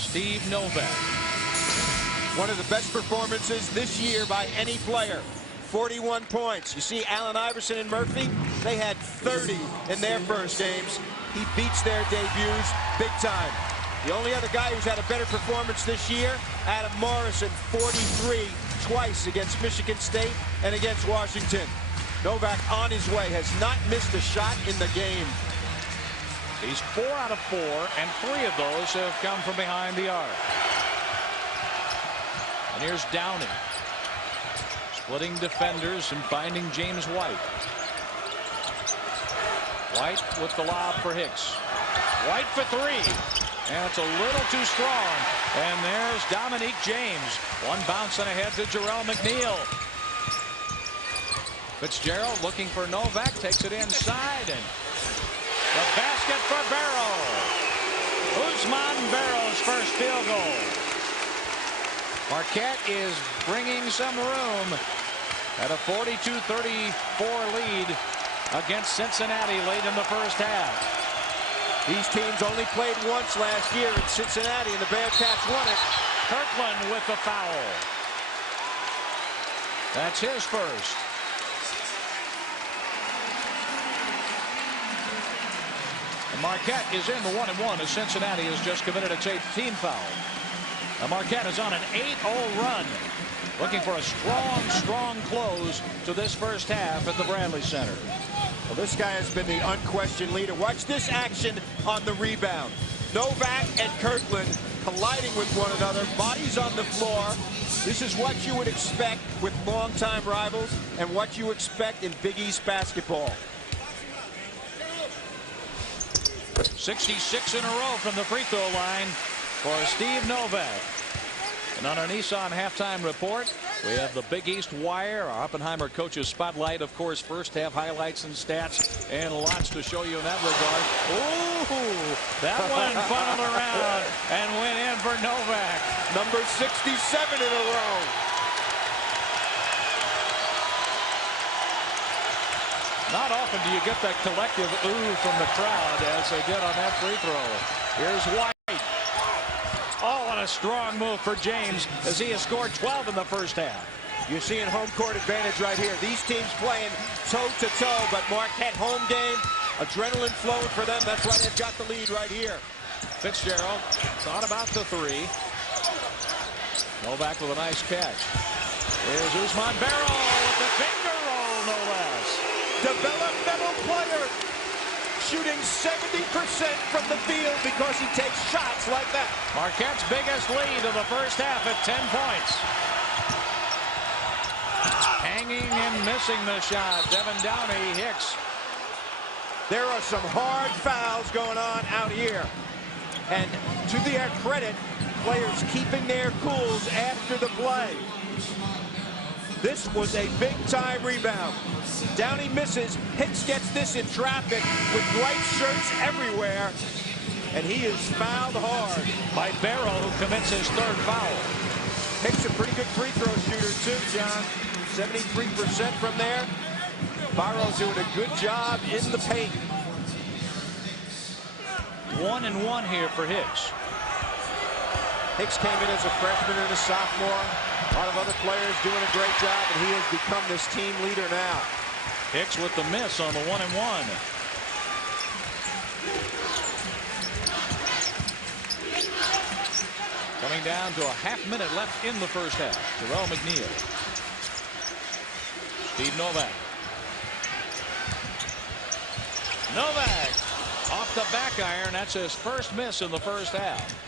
Steve Novak. One of the best performances this year by any player. 41 points. You see Allen Iverson and Murphy, they had 30 in their first games. He beats their debuts big time. The only other guy who's had a better performance this year, Adam Morrison, 43 twice against Michigan State and against Washington. Novak on his way, has not missed a shot in the game. He's 4 out of 4, and 3 of those have come from behind the arc. And here's Downey. Splitting defenders and finding James White. White with the lob for Hicks. White for three. And it's a little too strong. And there's Dominique James. One bouncing ahead to Jarrell McNeil. Fitzgerald looking for Novak. Takes it inside. And the basket for Barrow. Usman Barrow's first field goal. Marquette is bringing some room at a 42-34 lead against Cincinnati late in the first half. These teams only played once last year in Cincinnati, and the Bearcats won it. Kirkland with the foul. That's his first. And Marquette is in the 1-1 as Cincinnati has just committed its 8th team foul. And Marquette is on an 8-0 run, looking for a strong close to this first half at the Bradley Center. Well, this guy has been the unquestioned leader. Watch this action on the rebound. Novak and Kirkland colliding with one another, bodies on the floor. This is what you would expect with longtime rivals and what you expect in Big East basketball. 66 in a row from the free throw line for Steve Novak. And on our Nissan halftime report, we have the Big East Wire, our Oppenheimer coaches spotlight, of course, first half highlights and stats, and lots to show you in that regard. Ooh, that one funneled around and went in for Novak. Number 67 in a row. Not often do you get that collective ooh from the crowd as they did on that free throw. Here's White. Oh, and a strong move for James as he has scored 12 in the first half. You're seeing home court advantage right here. These teams playing toe-to-toe, but Marquette home game, adrenaline flowing for them. That's why they've got the lead right here. Fitzgerald thought about the three. Novak with a nice catch. Here's Usman Barrow with the finger roll, no less. Developmental player shooting 70% from the field because he takes shots like that. Marquette's biggest lead of the first half at 10 points. Hanging and missing the shot. Devin Downey, Hicks. There are some hard fouls going on out here. And to their credit, players keeping their cools after the play. This was a big-time rebound. Downey misses. Hicks gets this in traffic with white shirts everywhere. And he is fouled hard. By Barrow, who commits his third foul. Hicks a pretty good free throw shooter, too, John. 73% from there. Barrow doing a good job in the paint. 1-1 here for Hicks. Hicks came in as a freshman and a sophomore. A lot of other players doing a great job, and he has become this team leader now. Hicks with the miss on the 1-1. Coming down to a half-minute left in the first half. Jarrell McNeil. Steve Novak. Novak off the back iron. That's his first miss in the first half.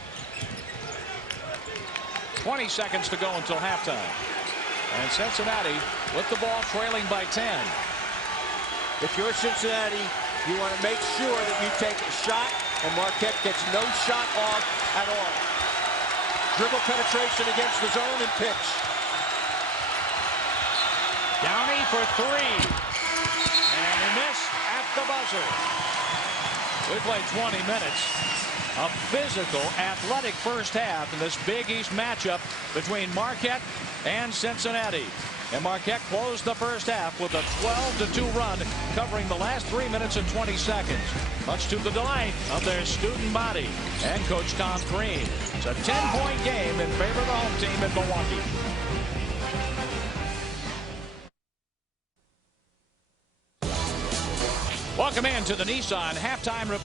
20 seconds to go until halftime. And Cincinnati with the ball trailing by 10. If you're Cincinnati, you want to make sure that you take a shot, and Marquette gets no shot off at all. Dribble penetration against the zone and pitch. Downey for three. And he missed at the buzzer. We played 20 minutes. A physical, athletic first half in this Big East matchup between Marquette and Cincinnati. And Marquette closed the first half with a 12-2 run, covering the last 3 minutes and 20 seconds. Much to the delight of their student body and Coach Tom Crean. It's a 10-point game in favor of the home team in Milwaukee. Welcome in to the Nissan halftime report.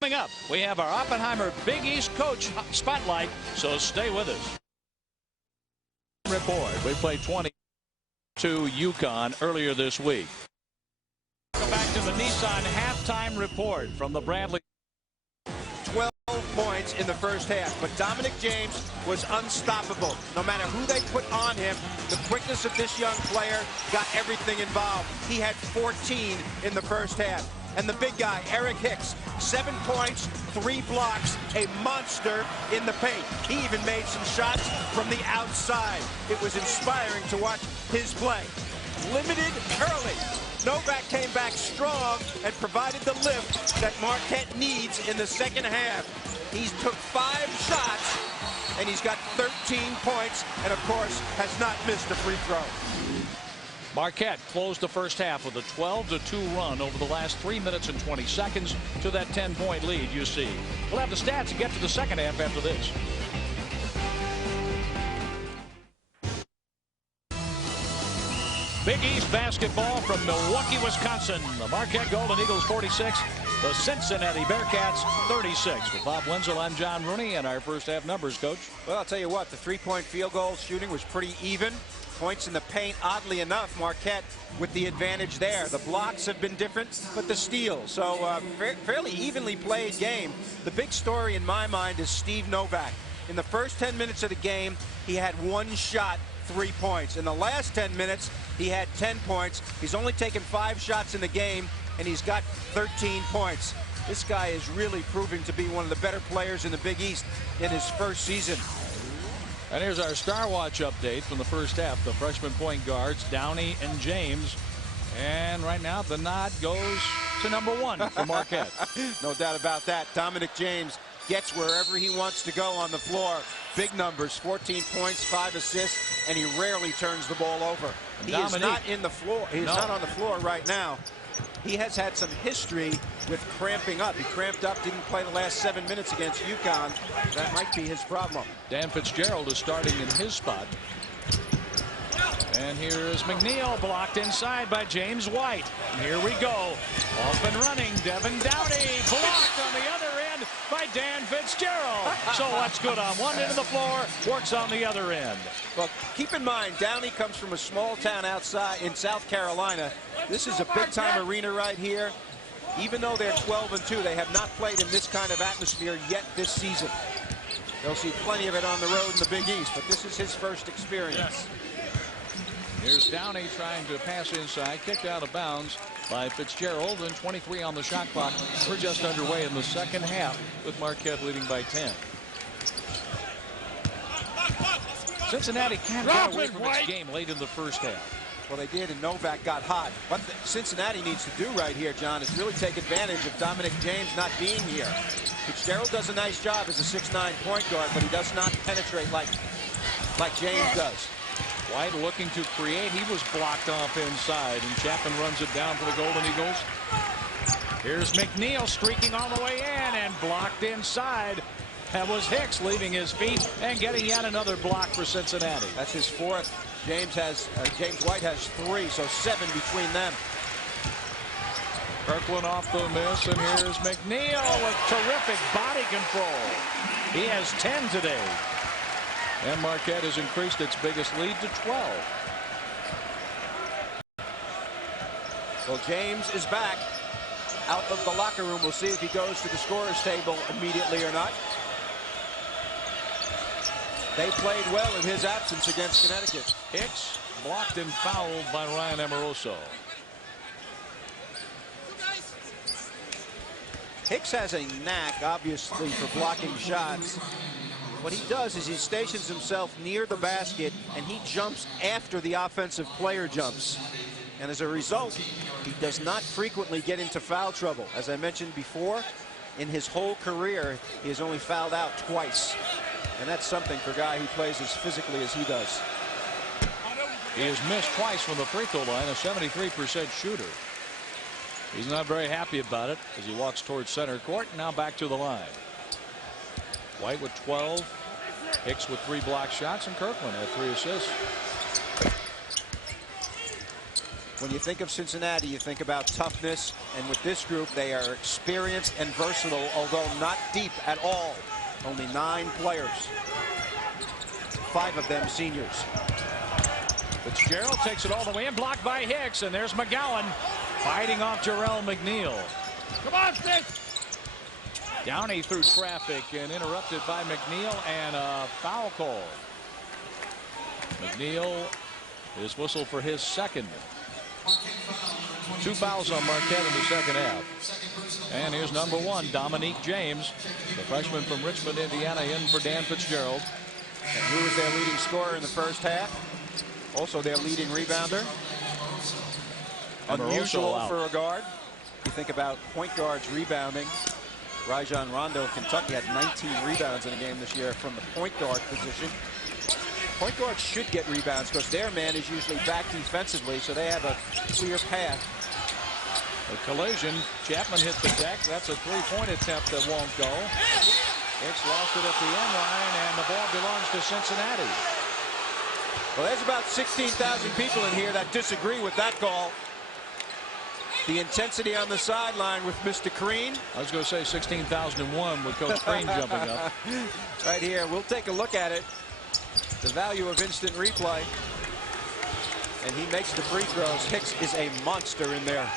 Coming up, we have our Oppenheimer Big East Coach Spotlight, so stay with us. Report. We played 20 to UConn earlier this week. Welcome back to the Nissan halftime report from the Bradley. 12 points in the first half, but Dominic James was unstoppable. No matter who they put on him, the quickness of this young player got everything involved. He had 14 in the first half. And the big guy, Hicks, 7 points, 3 blocks, a monster in the paint. He even made some shots from the outside. It was inspiring to watch his play. Limited early. Novak came back strong and provided the lift that Marquette needs in the second half. He took 5 shots, and he's got 13 points, and of course, has not missed a free throw. Marquette closed the first half with a 12-2 run over the last 3 minutes and 20 seconds to that 10-point lead you see. We'll have the stats and get to the second half after this. Big East basketball from Milwaukee, Wisconsin. The Marquette Golden Eagles 46, the Cincinnati Bearcats 36. With Bob Wenzel, I'm John Rooney, and our first half numbers, Coach. Well, I'll tell you what, the 3-point field goal shooting was pretty even. Points in the paint, oddly enough, Marquette with the advantage there. The blocks have been different, but the steals. So fairly evenly played game. The big story in my mind is Steve Novak. In the first 10 minutes of the game, he had 1 shot, 3 points. In the last 10 minutes, he had 10 points. He's only taken 5 shots in the game, and he's got 13 points. This guy is really proving to be one of the better players in the Big East in his first season. And here's our Star Watch update from the first half. The freshman point guards, Downey and James. And right now, the nod goes to number 1 for Marquette. No doubt about that. Dominic James gets wherever he wants to go on the floor. Big numbers, 14 points, 5 assists, and he rarely turns the ball over. He is not in the floor. He is not on the floor right now. He has had some history with cramping up. He cramped up, didn't play the last 7 minutes against UConn. That might be his problem. Dan Fitzgerald is starting in his spot. And here is McNeil, blocked inside by James White. And here we go. Off and running, Devin Downey, blocked on the other end by Dan Fitzgerald. So what's good on one end of the floor, works on the other end. Well, keep in mind, Downey comes from a small town outside in South Carolina. This is a big-time arena right here. Even though they're 12-2, they have not played in this kind of atmosphere yet this season. They'll see plenty of it on the road in the Big East, but this is his first experience. Yes. Here's Downey trying to pass inside, kicked out of bounds by Fitzgerald, and 23 on the shot clock. We're just underway in the second half with Marquette leading by 10. Cincinnati can't get away from its game late in the first half. Well, they did, and Novak got hot. What Cincinnati needs to do right here, John, is really take advantage of Dominic James not being here. Fitzgerald does a nice job as a 6'9" point guard, but he does not penetrate like James does. White looking to create. He was blocked off inside, and Chapman runs it down for the Golden Eagles. Here's McNeil streaking all the way in and blocked inside. That was Hicks leaving his feet and getting yet another block for Cincinnati. That's his 4th. James White has 3, so 7 between them. Kirkland off the miss, and here's McNeil with terrific body control. He has 10 today. And Marquette has increased its biggest lead to 12. Well, James is back out of the locker room. We'll see if he goes to the scorer's table immediately or not. They played well in his absence against Connecticut. Hicks blocked and fouled by Ryan Amoroso. Hicks has a knack, obviously, for blocking shots. What he does is he stations himself near the basket, and he jumps after the offensive player jumps. And as a result, he does not frequently get into foul trouble. As I mentioned before, in his whole career, he has only fouled out twice. And that's something for a guy who plays as physically as he does. He has missed twice from the free throw line, a 73% shooter. He's not very happy about it as he walks towards center court. Now back to the line. White with 12, Hicks with 3 block shots, and Kirkland had 3 assists. When you think of Cincinnati, you think about toughness, and with this group, they are experienced and versatile, although not deep at all. Only 9 players, 5 of them seniors. Fitzgerald takes it all the way in, blocked by Hicks, and there's McGowan fighting off Jarrell McNeil. Come on, Fitz! Downey through traffic and interrupted by McNeil, and a foul call. McNeil is whistled for his second. 2 fouls on Marquette in the second half. And here's number 1, Dominique James, the freshman from Richmond, Indiana, in for Dan Fitzgerald. And who was their leading scorer in the first half? Also their leading rebounder. Unusual for a guard. You think about point guards rebounding. Rajon Rondo of Kentucky had 19 rebounds in a game this year from the point guard position. Point guards should get rebounds because their man is usually back defensively, so they have a clear path. A collision. Chapman hit the deck. That's a 3-point attempt that won't go. Hicks lost it at the end line, and the ball belongs to Cincinnati. Well, there's about 16,000 people in here that disagree with that call. The intensity on the sideline with Mr. Crean. I was going to say 16,001 with Coach Crean jumping up. Right here, we'll take a look at it. The value of instant replay. And he makes the free throws. Hicks is a monster in there.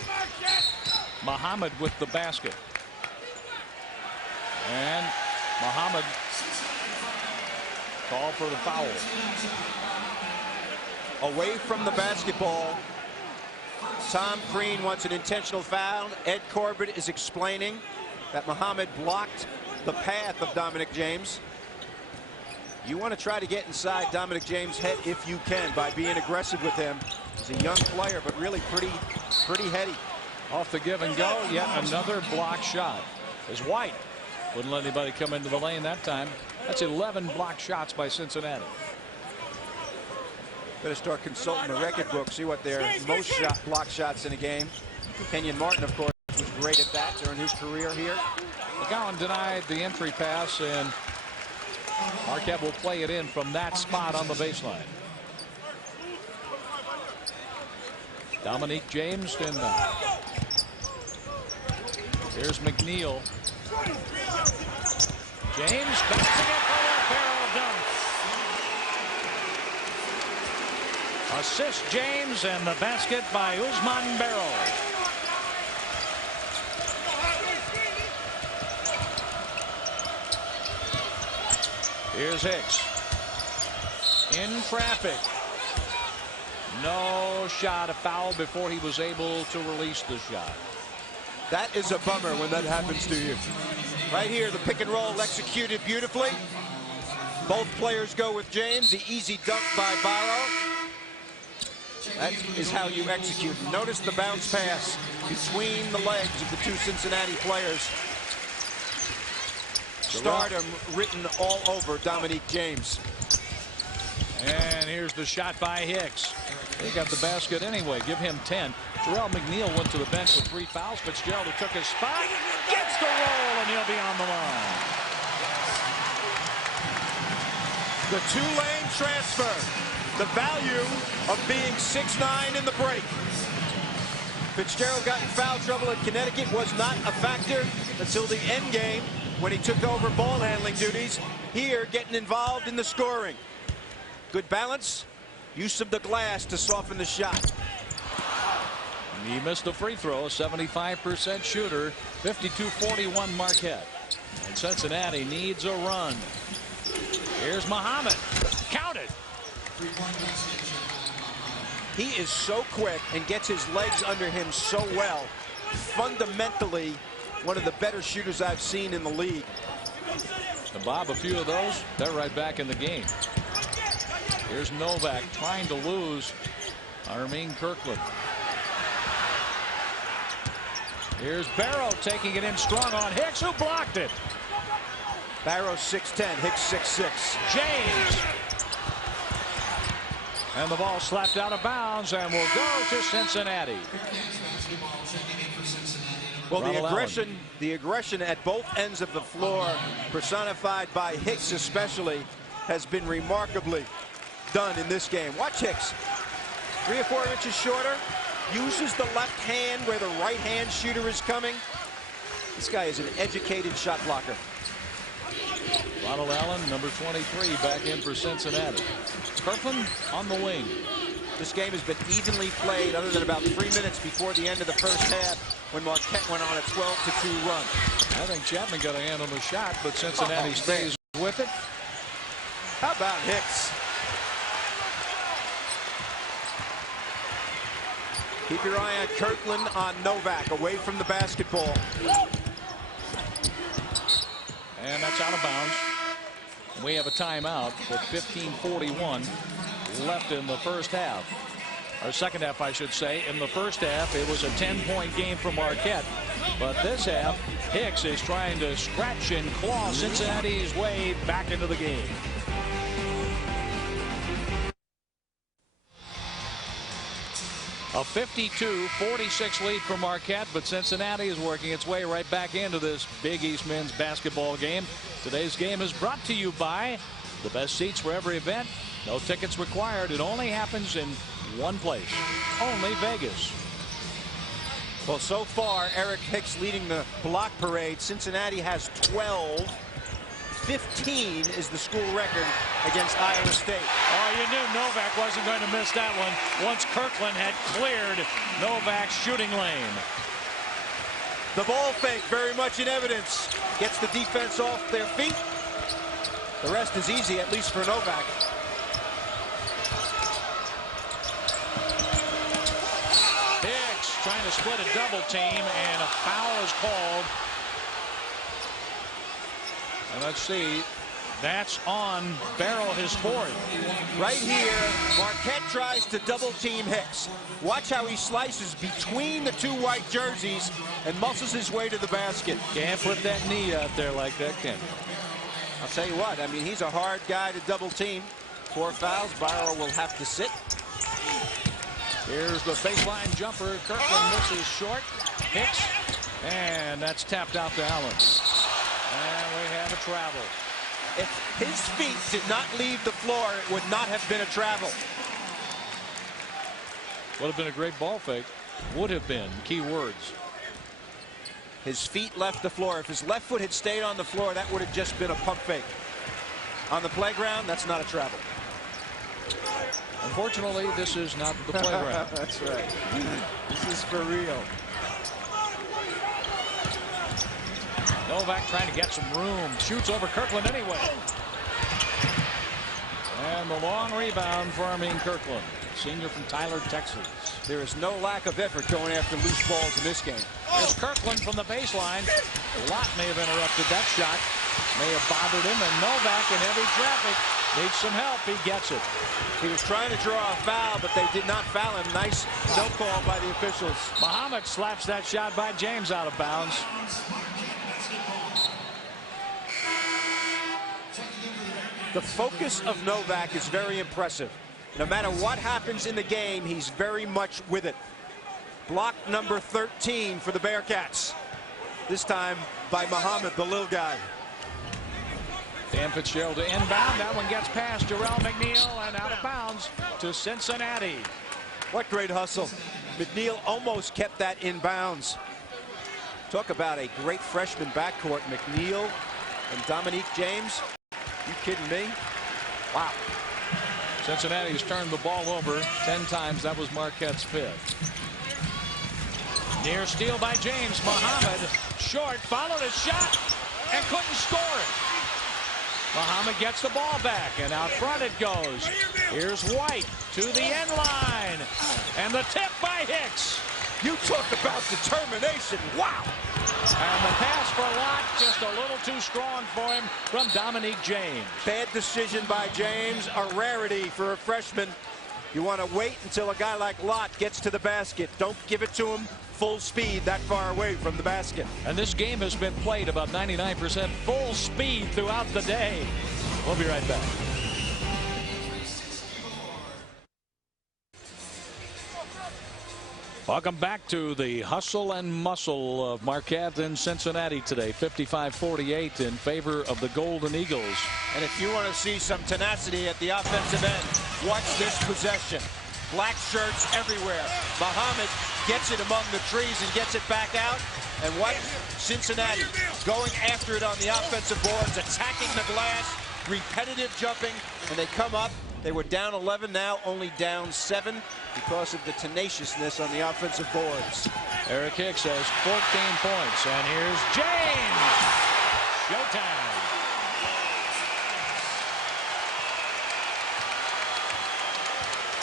Muhammad with the basket. And Muhammad called for the foul. Away from the basketball. Tom Crean wants an intentional foul. Ed Corbett is explaining that Muhammad blocked the path of Dominic James. You want to try to get inside Dominic James' head if you can by being aggressive with him. He's a young player, but really pretty heady. Off the give and go, yet another block shot. As White wouldn't let anybody come into the lane that time. That's 11 block shots by Cincinnati. Better start consulting the record book, see what their most block shots in a game. Kenyon Martin, of course, was great at that during his career here. McGowan denied the entry pass, and Marquette will play it in from that spot on the baseline. Dominique James standing by. Here's McNeil. James bouncing it for that barrel dunk. Assist James, and the basket by Usman Barrow. Here's Hicks. In traffic. No shot, a foul before he was able to release the shot. That is a bummer when that happens to you. Right here, the pick and roll executed beautifully. Both players go with James. The easy dunk by Barrow. That is how you execute. Notice the bounce pass between the legs of the two Cincinnati players. Stardom written all over Dominique James. And here's the shot by Hicks. He got the basket anyway. Give him 10. Jarrell McNeil went to the bench with 3 fouls. Fitzgerald, who took his spot, gets the roll, and he'll be on the line. The 2-lane transfer. The value of being 6'9" in the break. Fitzgerald got in foul trouble at Connecticut, was not a factor until the end game when he took over ball handling duties. Here, getting involved in the scoring. Good balance, use of the glass to soften the shot. He missed the free throw, a 75% shooter, 52-41 Marquette. And Cincinnati needs a run. Here's Muhammad, counted. He is so quick and gets his legs under him so well. Fundamentally, one of the better shooters I've seen in the league. And Bob, a few of those, they're right back in the game. Here's Novak trying to lose Armin Kirkland. Here's Barrow taking it in strong on Hicks, who blocked it. Barrow 6'10", Hicks 6'6". James. And the ball slapped out of bounds and will go to Cincinnati. Well, the aggression at both ends of the floor, personified by Hicks especially, has been remarkably done in this game. Watch Hicks. 3 or 4 inches shorter, uses the left hand where the right hand shooter is coming. This guy is an educated shot blocker. Ronald Allen, number 23, back in for Cincinnati. Kirkland on the wing. This game has been evenly played other than about 3 minutes before the end of the first half when Marquette went on a 12-2 run. I think Chapman got a hand on the shot, but Cincinnati stays with it. How about Hicks? Keep your eye on Kirkland, on Novak, away from the basketball. And that's out of bounds. We have a timeout with 15:41 left in the first half. Or second half, I should say. In the first half, it was a 10-point game for Marquette. But this half, Hicks is trying to scratch and claw Cincinnati's way back into the game. A 52-46 lead for Marquette, but Cincinnati is working its way right back into this Big East men's basketball game. Today's game is brought to you by the best seats for every event. No tickets required. It only happens in one place. Only Vegas. Well, so far, Eric Hicks leading the block parade. Cincinnati has 12. 15 is the school record against Iowa State. Oh, you knew Novak wasn't going to miss that one once Kirkland had cleared Novak's shooting lane. The ball fake very much in evidence. Gets the defense off their feet. The rest is easy, at least for Novak. Hicks trying to split a double team, and a foul is called. And let's see, that's on Barrow, his fourth. Right here, Marquette tries to double team Hicks. Watch how he slices between the two white jerseys and muscles his way to the basket. Can't put that knee out there like that, can you? I'll tell you what, I mean, he's a hard guy to double team. 4 fouls, Barrow will have to sit. Here's the baseline jumper. Kirkland misses short. Hicks, and that's tapped out to Allen. And we have a travel. If his feet did not leave the floor, it would not have been a travel. Would have been a great ball fake. Would have been. Key words. His feet left the floor. If his left foot had stayed on the floor, that would have just been a pump fake. On the playground, that's not a travel. Unfortunately, this is not the playground. That's right. This is for real. Novak trying to get some room. Shoots over Kirkland anyway. And the long rebound for Armin Kirkland, senior from Tyler, Texas. There is no lack of effort going after loose balls in this game. There's Kirkland from the baseline. Lott may have interrupted that shot. May have bothered him, and Novak in heavy traffic needs some help. He gets it. He was trying to draw a foul, but they did not foul him. Nice no call by the officials. Muhammad slaps that shot by James out of bounds. The focus of Novak is very impressive. No matter what happens in the game, he's very much with it. Block number 13 for the Bearcats. This time by Muhammad, the little guy. Dan Fitzgerald to inbound. That one gets past Jarrell McNeil and out of bounds to Cincinnati. What great hustle. McNeil almost kept that in bounds. Talk about a great freshman backcourt. McNeil and Dominique James. You kidding me? Wow. Cincinnati has turned the ball over 10 times. That was Marquette's 5th. Near steal by James. Muhammad short, followed a shot and couldn't score it. Muhammad gets the ball back, and out front it goes. Here's White to the end line, and the tip by Hicks. You talk about determination. Wow. And the pass for Lott, just a little too strong for him from Dominique James. Bad decision by James, a rarity for a freshman. You want to wait until a guy like Lott gets to the basket. Don't give it to him full speed that far away from the basket. And this game has been played about 99% full speed throughout the day. We'll be right back. Welcome back to the hustle and muscle of Marquette and Cincinnati today. 55-48 in favor of the Golden Eagles. And if you want to see some tenacity at the offensive end, watch this possession. Black shirts everywhere. Muhammad gets it among the trees and gets it back out. And what? Cincinnati going after it on the offensive boards, attacking the glass, repetitive jumping, and they come up They were down 11, now only down 7 because of the tenaciousness on the offensive boards. Eric Hicks has 14 points, and here's James. Showtime.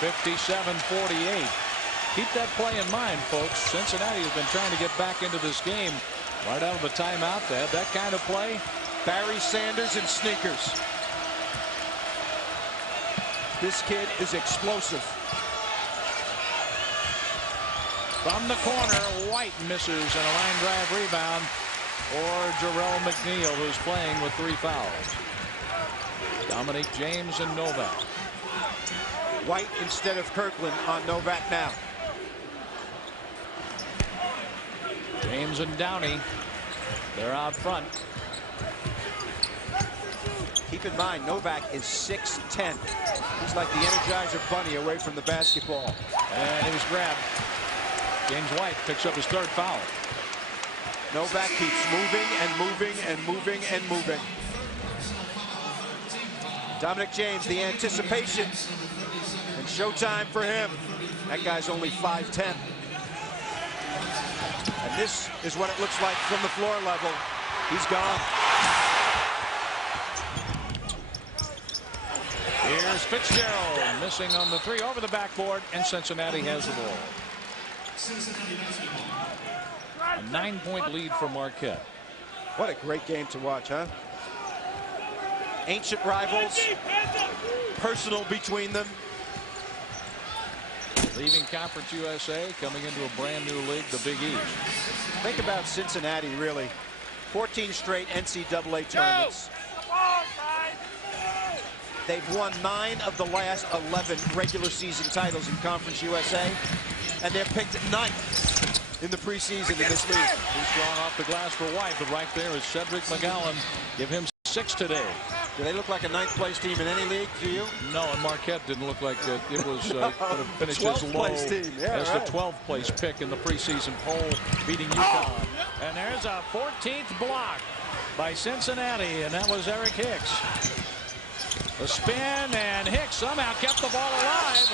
(57-48). Keep that play in mind, folks. Cincinnati has been trying to get back into this game right out of the timeout. To have that kind of play. Barry Sanders in sneakers. This kid is explosive. From the corner, White misses, and a line drive rebound for Jarrell McNeil, who's playing with 3 fouls. Dominic James and Novak. White instead of Kirkland on Novak now. James and Downey, they're out front. Keep in mind, Novak is 6'10". He's like the Energizer Bunny away from the basketball. And he was grabbed. James White picks up his 3rd foul. Novak keeps moving and moving and moving and moving. Dominic James, the anticipation. And showtime for him. That guy's only 5'10". And this is what it looks like from the floor level. He's gone. Here's Fitzgerald missing on the 3 over the backboard, and Cincinnati has the ball. A 9-point lead for Marquette. What a great game to watch, huh? Ancient rivals, personal between them. Leaving Conference USA, coming into a brand new league, the Big East. Think about Cincinnati, really. 14 straight NCAA tournaments. They've won 9 of the last 11 regular season titles in Conference USA, and they're picked 9th in the preseason in this league. He's strong off the glass for White, but right there is Cedric McGowan. Give him 6 today. Do they look like a 9th place team in any league to you? No, and Marquette didn't look like it was could have finished as low place team. Yeah, as the 12th place pick in the preseason poll, beating UConn. And there's a 14th block by Cincinnati, and that was Eric Hicks. The spin, and Hicks somehow kept the ball alive,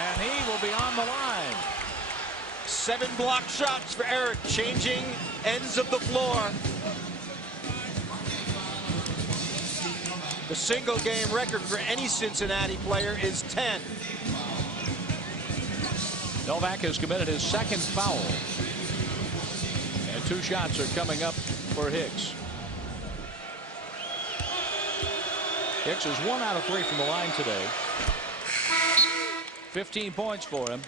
and he will be on the line. 7 block shots for Eric, changing ends of the floor. The single game record for any Cincinnati player is 10. Novak has committed his 2nd foul, and 2 shots are coming up for Hicks. Hicks is 1 out of 3 from the line today. 15 points for him.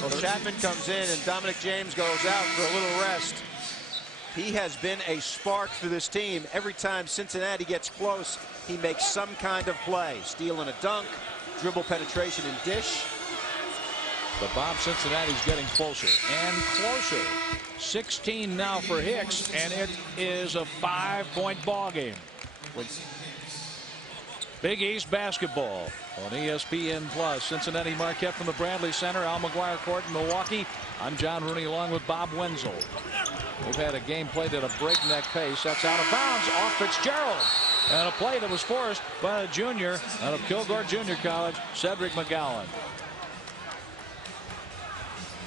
Well, Chapman comes in and Dominic James goes out for a little rest. He has been a spark for this team. Every time Cincinnati gets close, he makes some kind of play. Steal and a dunk, dribble penetration and dish. But Bob, Cincinnati's getting closer and closer. 16 now for Hicks, and it is a 5-point ball game. Big East basketball on ESPN Plus. Cincinnati Marquette from the Bradley Center, Al McGuire Court in Milwaukee. I'm John Rooney along with Bob Wenzel. We've had a game played at a breakneck pace. That's out of bounds off Fitzgerald. And a play that was forced by a junior out of Kilgore Junior College, Cedric McGowan.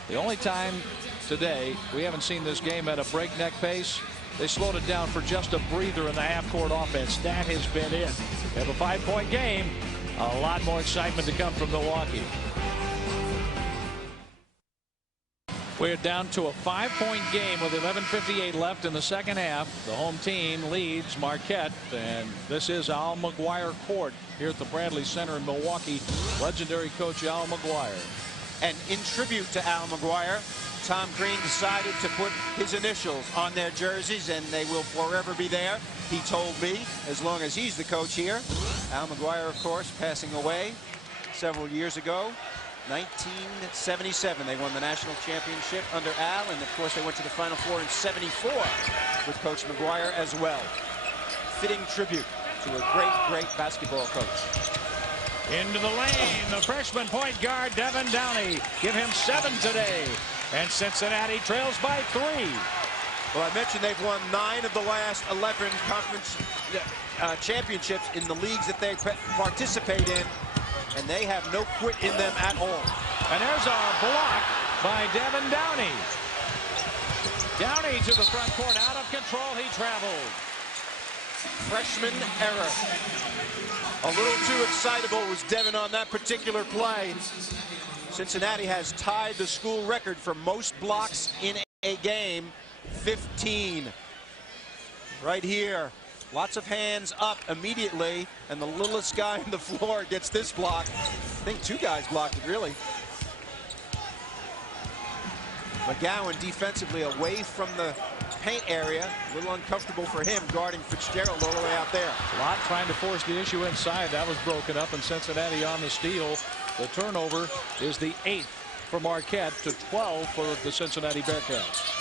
The only time today we haven't seen this game at a breakneck pace. They slowed it down for just a breather in the half-court offense. That has been it. They have a 5-point game. A lot more excitement to come from Milwaukee. We're down to a 5-point game with 11:58 left in the second half. The home team leads Marquette, and this is Al McGuire Court here at the Bradley Center in Milwaukee. Legendary coach Al McGuire. And in tribute to Al McGuire, Tom Crean decided to put his initials on their jerseys, and they will forever be there. He told me, as long as he's the coach here. Al McGuire, of course, passing away several years ago. 1977, they won the national championship under Al, and of course they went to the Final Four in '74 with Coach McGuire as well. Fitting tribute to a great, great basketball coach. Into the lane, the freshman point guard Devin Downey. Give him 7 today, and Cincinnati trails by 3. Well, I mentioned they've won 9 of the last 11 conference championships in the leagues that they participate in, and they have no quit in them at all. And there's a block by Devin Downey. Downey to the front court, out of control, he traveled. Freshman error. A little too excitable was Devin on that particular play. Cincinnati has tied the school record for most blocks in a game, 15. Right here, lots of hands up immediately, and the littlest guy on the floor gets this block. I think 2 guys blocked it, really. McGowan defensively away from the paint area. A little uncomfortable for him guarding Fitzgerald all the way out there. Lott trying to force the issue inside. That was broken up, and Cincinnati on the steal. The turnover is the 8th for Marquette to 12 for the Cincinnati Bearcats.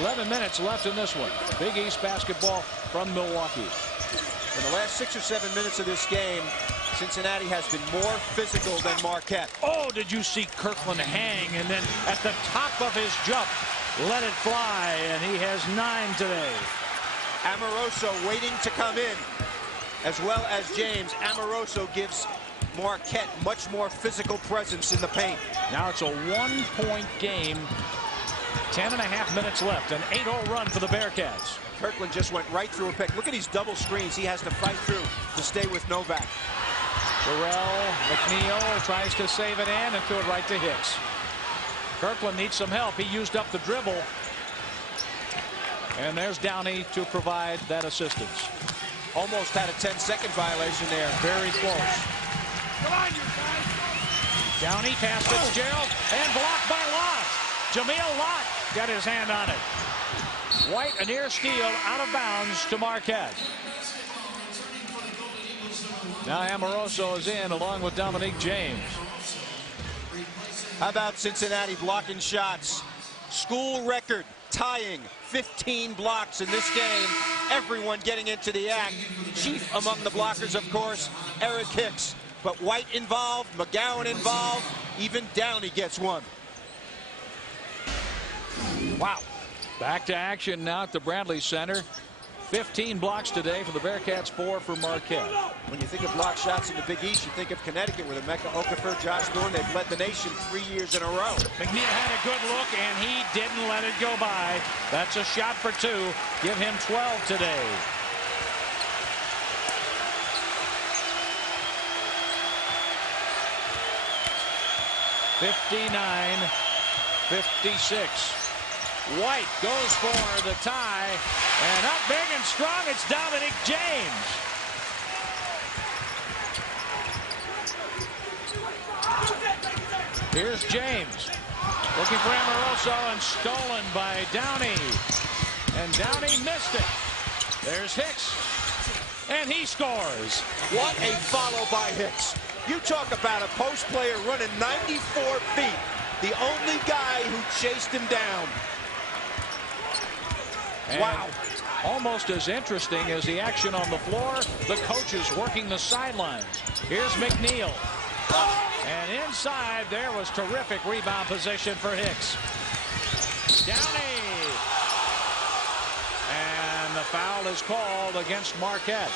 11 minutes left in this one. Big East basketball from Milwaukee. In the last 6 or 7 minutes of this game, Cincinnati has been more physical than Marquette. Oh, did you see Kirkland hang, and then at the top of his jump, let it fly, and he has 9 today. Amoroso waiting to come in, as well as James. Amoroso gives Marquette much more physical presence in the paint. Now it's a 1-point game. 10.5 minutes left. An 8-0 run for the Bearcats. Kirkland just went right through a pick. Look at these double screens he has to fight through to stay with Novak. Burrell, McNeil tries to save it in and threw it right to Hicks. Kirkland needs some help. He used up the dribble. And there's Downey to provide that assistance. Almost had a 10-second violation there. Very close. Come on, you guys. Downey past Fitzgerald and blocked by Lott. Jameel Lott got his hand on it. White, a near steal, out of bounds to Marquette. Now Amoroso is in along with Dominique James. How about Cincinnati blocking shots? School record tying 15 blocks in this game. Everyone getting into the act. Chief among the blockers, of course, Eric Hicks. But White involved, McGowan involved, even Downey gets one. Wow. Back to action now at the Bradley Center. 15 blocks today for the Bearcats, 4 for Marquette. When you think of block shots in the Big East, you think of Connecticut with Emeka Okafor, Josh Thorne. They've led the nation 3 years in a row. McNeil had a good look, and he didn't let it go by. That's a shot for 2. Give him 12 today. (59-56). White goes for the tie, and up big and strong, it's Dominique James. Here's James, looking for Amoroso, and stolen by Downey. And Downey missed it. There's Hicks, and he scores. What a follow by Hicks. You talk about a post player running 94 feet. The only guy who chased him down. And wow. Almost as interesting as the action on the floor, the coaches working the sidelines. Here's McNeil. And inside, there was terrific rebound position for Hicks. Downey. And the foul is called against Marquette.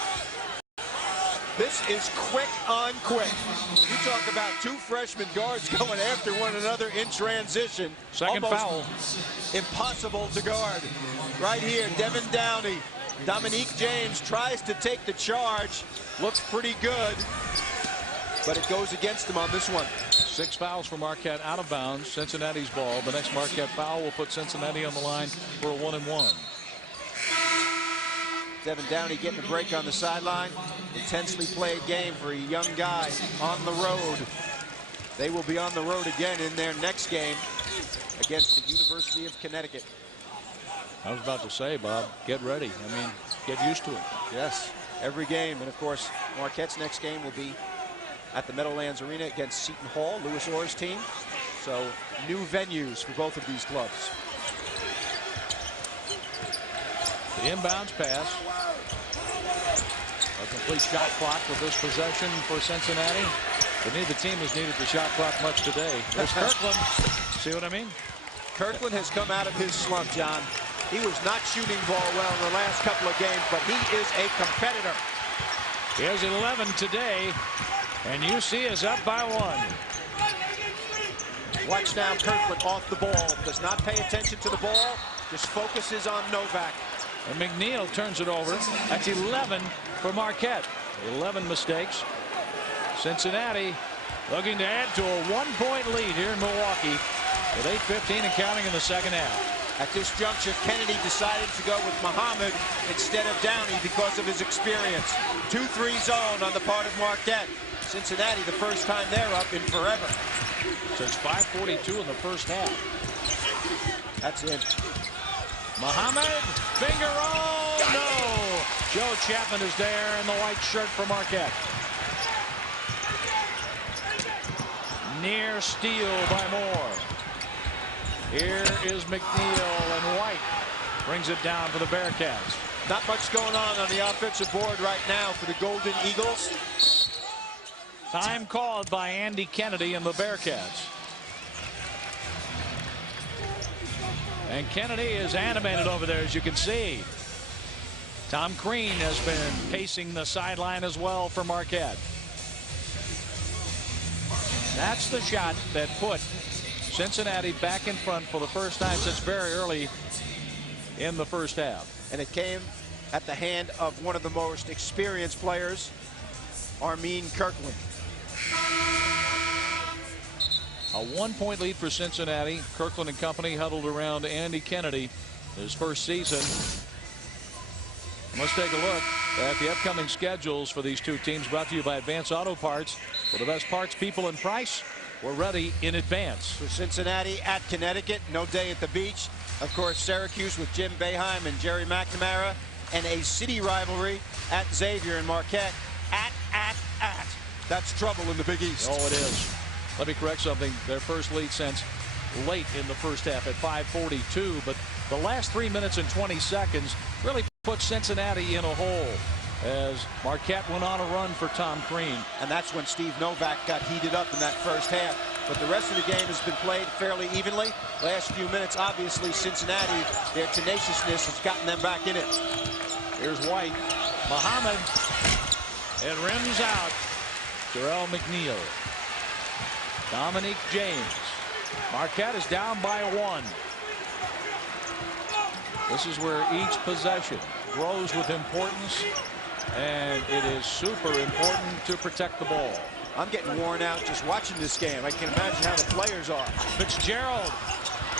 This is quick on quick. You talk about 2 freshman guards going after one another in transition. Second foul. Impossible to guard. Right here, Devin Downey. Dominique James tries to take the charge. Looks pretty good, but it goes against him on this one. 6 fouls for Marquette out of bounds. Cincinnati's ball. The next Marquette foul will put Cincinnati on the line for a 1-and-1. Devin Downey getting a break on the sideline. Intensely played game for a young guy on the road. They will be on the road again in their next game against the University of Connecticut. I was about to say, Bob, get ready. I mean, get used to it. Yes, every game. And, of course, Marquette's next game will be at the Meadowlands Arena against Seton Hall, Louis Orr's team. So, new venues for both of these clubs. The inbounds pass. A complete shot clock with this possession for Cincinnati. But neither team has needed the shot clock much today. There's Kirkland. See what I mean? Kirkland has come out of his slump, John. He was not shooting ball well in the last couple of games, but he is a competitor. He has 11 today, and UC is up by 1. Watch now, Kirkland off the ball, does not pay attention to the ball, just focuses on Novak. And McNeil turns it over. That's 11 for Marquette. 11 mistakes. Cincinnati looking to add to a 1-point lead here in Milwaukee with 8:15 and counting in the second half. At this juncture, Kennedy decided to go with Muhammad instead of Downey because of his experience. 2-3 zone on the part of Marquette. Cincinnati, the first time they're up in forever. Since 5:42 in the first half. That's it. Muhammad, finger roll, no. Joe Chapman is there in the white shirt for Marquette. Near steal by Moore. Here is McNeil, and White brings it down for the Bearcats. Not much going on the offensive board right now for the Golden Eagles. Time called by Andy Kennedy and the Bearcats. And Kennedy is animated over there, as you can see. Tom Crean has been pacing the sideline as well for Marquette. That's the shot that put Cincinnati back in front for the first time since very early in the first half. And it came at the hand of one of the most experienced players, Armin Kirkland. A 1-point lead for Cincinnati. Kirkland and company huddled around Andy Kennedy his first season. Let's take a look at the upcoming schedules for these two teams, brought to you by Advance Auto Parts. For the best parts, people, and price, we're ready in advance. For Cincinnati at Connecticut, no day at the beach. Of course, Syracuse with Jim Boeheim and Jerry McNamara, and a city rivalry at Xavier and Marquette. At. That's trouble in the Big East. Oh, it is. Let me correct something. Their first lead since late in the first half at 5:42, but the last 3 minutes and 20 seconds really put Cincinnati in a hole as Marquette went on a run for Tom Crean. And that's when Steve Novak got heated up in that first half. But the rest of the game has been played fairly evenly. Last few minutes, obviously, Cincinnati, their tenaciousness has gotten them back in it. Here's White. Muhammad. It rims out. Jarrell McNeil. Dominique James. Marquette is down by 1. This is where each possession grows with importance, and it is super important to protect the ball. I'm getting worn out just watching this game. I can imagine how the players are. Fitzgerald,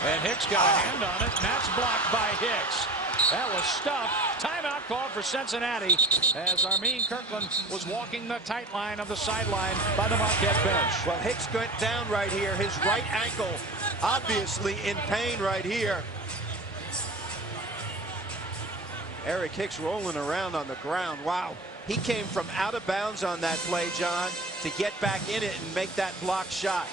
and Hicks got a hand on it, and that's blocked by Hicks. That was stuffed. Timeout called for Cincinnati as Armin Kirkland was walking the tight line of the sideline by the Marquette bench. Well, Hicks went down right here. His right ankle obviously in pain right here. Eric Hicks rolling around on the ground. Wow. He came from out of bounds on that play, John, to get back in it and make that block shot.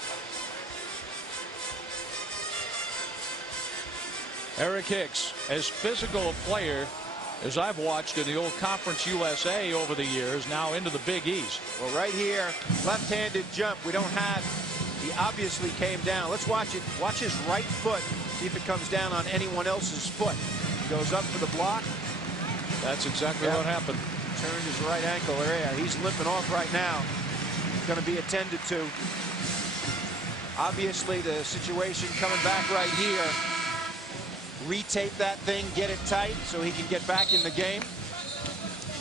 Eric Hicks, as physical a player as I've watched in the old Conference USA over the years, now into the Big East. Well, right here, left-handed jump. We don't have. He obviously came down. Let's watch it. Watch his right foot. See if it comes down on anyone else's foot. Goes up for the block. That's exactly what happened. Turned his right ankle. There, he's limping off right now. Going to be attended to. Obviously, the situation coming back right here. Retape that thing, get it tight so he can get back in the game.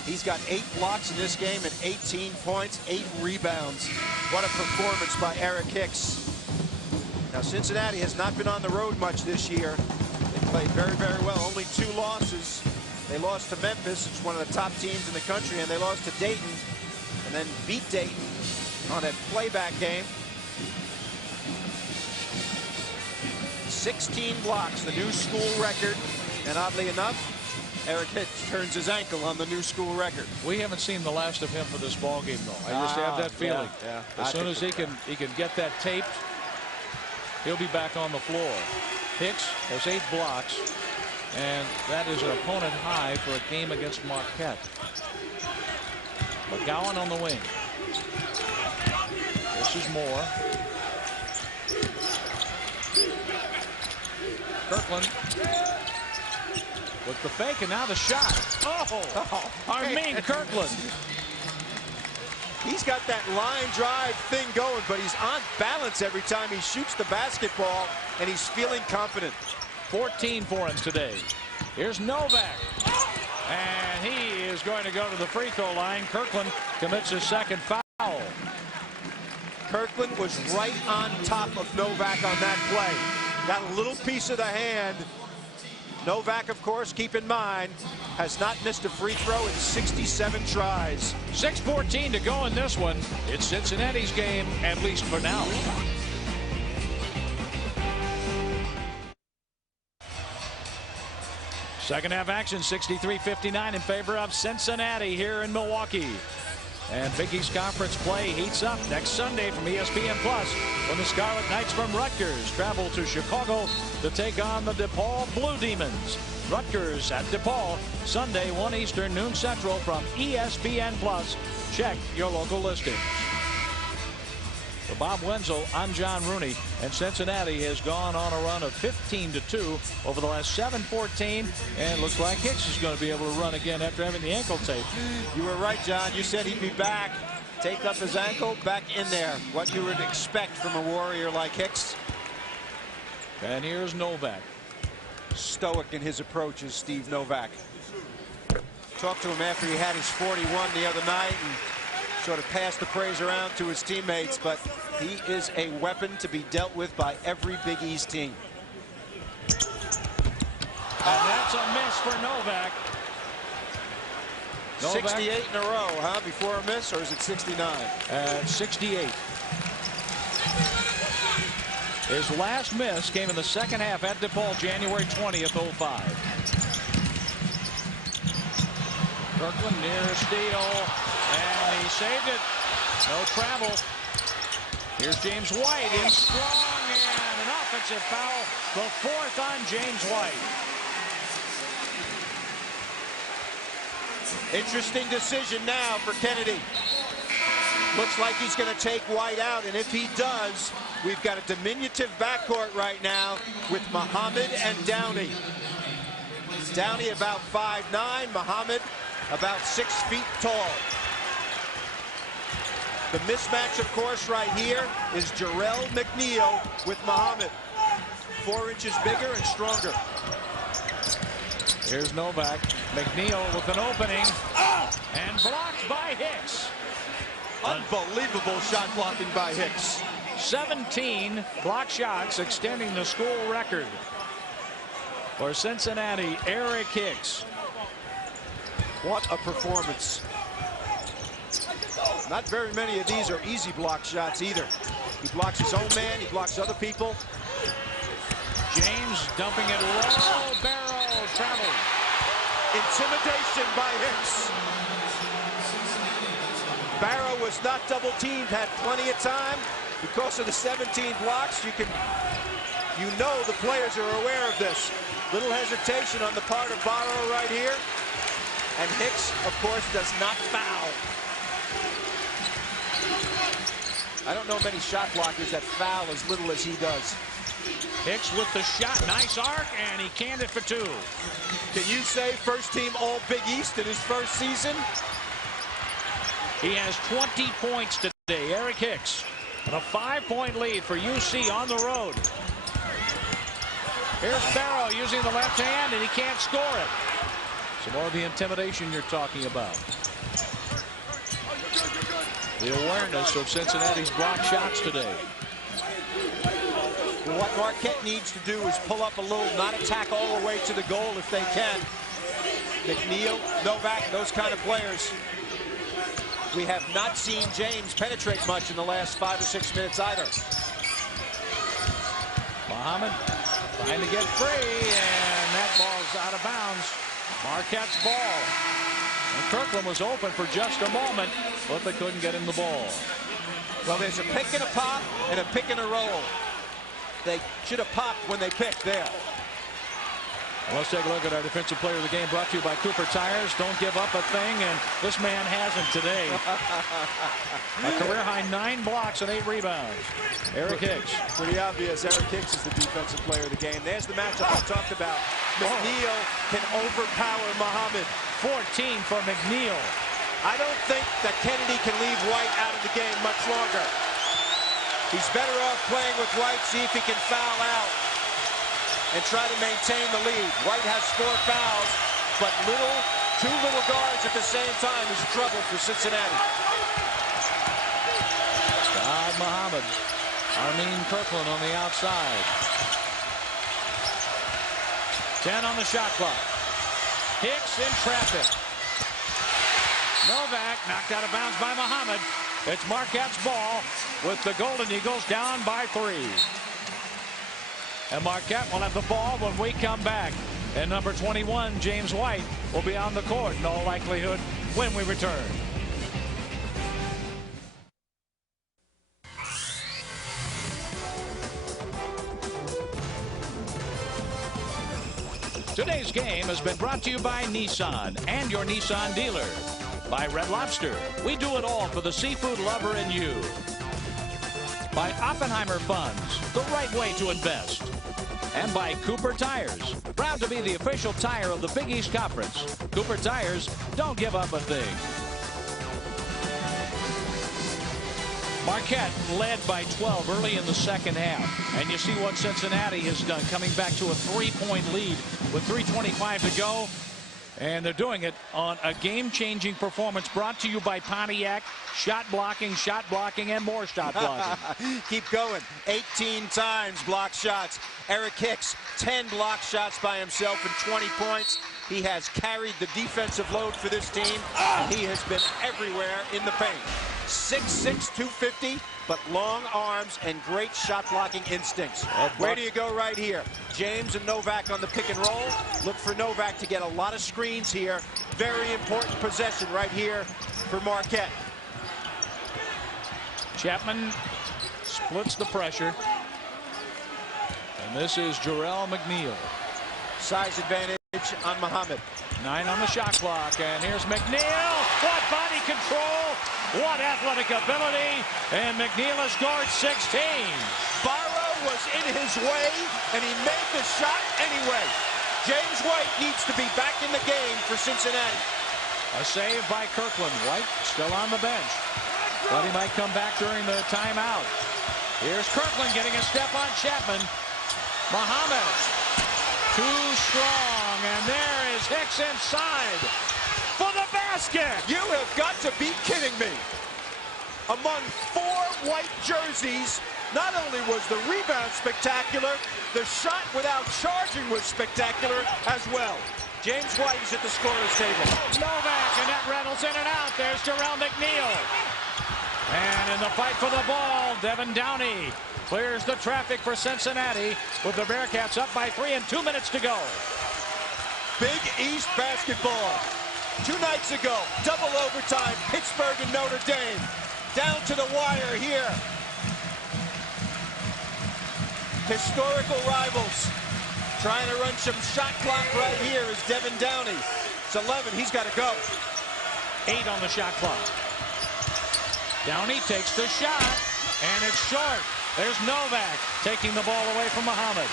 He's got 8 blocks in this game and 18 points, 8 rebounds. What a performance by Eric Hicks. Now, Cincinnati has not been on the road much this year. They played very, very well. Only 2 losses. They lost to Memphis. It's one of the top teams in the country, and they lost to Dayton and then beat Dayton on a playback game. 16 blocks, the new school record. And oddly enough, Eric Hicks turns his ankle on the new school record. We haven't seen the last of him for this ball game, though. I just have that feeling. Yeah. As soon as he can get that taped, he'll be back on the floor. Hicks has 8 blocks, and that is an opponent high for a game against Marquette. McGowan on the wing. This is Moore. Kirkland with the fake, and now the shot. Oh, Armin Kirkland. He's got that line drive thing going, but he's on balance every time he shoots the basketball, and he's feeling confident. 14 for him today. Here's Novak. And he is going to go to the free throw line. Kirkland commits his second foul. Kirkland was right on top of Novak on that play. Got a little piece of the hand. Novak, of course, keep in mind, has not missed a free throw in 67 tries. 6:14 to go in this one. It's Cincinnati's game, at least for now. Second half action, 63-59 in favor of Cincinnati here in Milwaukee. And Big East Conference play heats up next Sunday from ESPN Plus when the Scarlet Knights from Rutgers travel to Chicago to take on the DePaul Blue Demons. Rutgers at DePaul, Sunday, 1 Eastern, noon Central from ESPN Plus. Check your local listings. For Bob Wenzel, I'm John Rooney, and Cincinnati has gone on a run of 15-2 over the last 7-14, and it looks like Hicks is going to be able to run again after having the ankle tape. You were right, John. You said he'd be back. Taped up his ankle, back in there. What you would expect from a warrior like Hicks. And here's Novak. Stoic in his approach is Steve Novak. Talked to him after he had his 41 the other night and sort of passed the praise around to his teammates, but he is a weapon to be dealt with by every Big East team. And that's a miss for Novak. 68 in a row, huh? Before a miss, or is it 69? 68. His last miss came in the second half at DePaul, January 20th, 05. Kirkland near a steal, and he saved it. No travel. Here's James White in strong, and an offensive foul, the fourth on James White. Interesting decision now for Kennedy. Looks like he's going to take White out, and if he does, we've got a diminutive backcourt right now with Muhammad and Downey. Downey about 5'9", Muhammad about 6 feet tall. The mismatch, of course, right here is Jarrell McNeil with Muhammad. 4 inches bigger and stronger. Here's Novak. McNeil with an opening. And blocked by Hicks. Unbelievable shot blocking by Hicks. 17 block shots, extending the school record for Cincinnati. Eric Hicks. What a performance. Not very many of these are easy block shots either. He blocks his own man, he blocks other people. James dumping it low. Barrow traveled. Intimidation by Hicks. Barrow was not double teamed, had plenty of time. Because of the 17 blocks, you know the players are aware of this. Little hesitation on the part of Barrow right here. And Hicks, of course, does not foul. I don't know many shot blockers that foul as little as he does. Hicks with the shot. Nice arc, and he canned it for 2. Can you say first team All Big East in his first season? He has 20 points today. Eric Hicks. And a 5-point lead for UC on the road. Here's Barrow using the left hand, and he can't score it. Some more of the intimidation you're talking about. The awareness of Cincinnati's block shots today. What Marquette needs to do is pull up a little, not attack all the way to the goal if they can. McNeil, Novak, those kind of players. We have not seen James penetrate much in the last 5 or 6 minutes either. Muhammad trying to get free, and that ball's out of bounds. Marquette's ball. And Kirkland was open for just a moment, but they couldn't get him the ball. Well, there's a pick and a pop and a pick and a roll. They should have popped when they picked there. Let's take a look at our defensive player of the game, brought to you by Cooper Tires. Don't give up a thing, and this man hasn't today. A career-high 9 blocks and 8 rebounds. Eric Hicks. Pretty obvious. Eric Hicks is the defensive player of the game. There's the matchup I talked about. McNeil can overpower Muhammad. 14 for McNeil. I don't think that Kennedy can leave White out of the game much longer. He's better off playing with White, see if he can foul out and try to maintain the lead. White has 4 fouls, but two little guards at the same time is trouble for Cincinnati. Saad Muhammad. Armin Kirkland on the outside. 10 on the shot clock. Hicks in traffic. Novak knocked out of bounds by Muhammad. It's Marquette's ball with the Golden Eagles down by 3. And Marquette will have the ball when we come back. And number 21, James White, will be on the court in all likelihood when we return. Today's game has been brought to you by Nissan and your Nissan dealer. By Red Lobster, we do it all for the seafood lover in you. By Oppenheimer Funds, the right way to invest. And by Cooper Tires, proud to be the official tire of the Big East Conference. Cooper Tires, don't give up a thing. Marquette led by 12 early in the second half. And you see what Cincinnati has done, coming back to a 3-point lead with 3:25 to go. And they're doing it on a game-changing performance brought to you by Pontiac. Shot blocking, and more shot blocking. Keep going. 18 times block shots. Eric Hicks, 10 block shots by himself and 20 points. He has carried the defensive load for this team. And he has been everywhere in the paint. 6'6", 250, but long arms and great shot blocking instincts. Where do you go right here? James and Novak on the pick and roll. Look for Novak to get a lot of screens here. Very important possession right here for Marquette. Chapman splits the pressure. And this is Jarrell McNeil. Size advantage on Muhammad. 9 on the shot clock, and here's McNeil. What body control, what athletic ability, and McNeil has scored 16. Barrow was in his way, and he made the shot anyway. James White needs to be back in the game for Cincinnati. A save by Kirkland. White still on the bench. Thought he might come back during the timeout. Here's Kirkland getting a step on Chapman. Muhammad. Too strong, and there is Hicks inside for the basket. You have got to be kidding me. Among 4 white jerseys, not only was the rebound spectacular, the shot without charging was spectacular as well. James White is at the scorer's table. Novak, and that rattles in and out. There's Jarrell McNeil. And in the fight for the ball, Devin Downey clears the traffic for Cincinnati with the Bearcats up by 3 and 2 minutes to go. Big East basketball. 2 nights ago, double overtime, Pittsburgh and Notre Dame. Down to the wire here. Historical rivals. Trying to run some shot clock right here is Devin Downey. It's 11, he's got to go. 8 on the shot clock. Downey takes the shot, and it's short. There's Novak taking the ball away from Muhammad.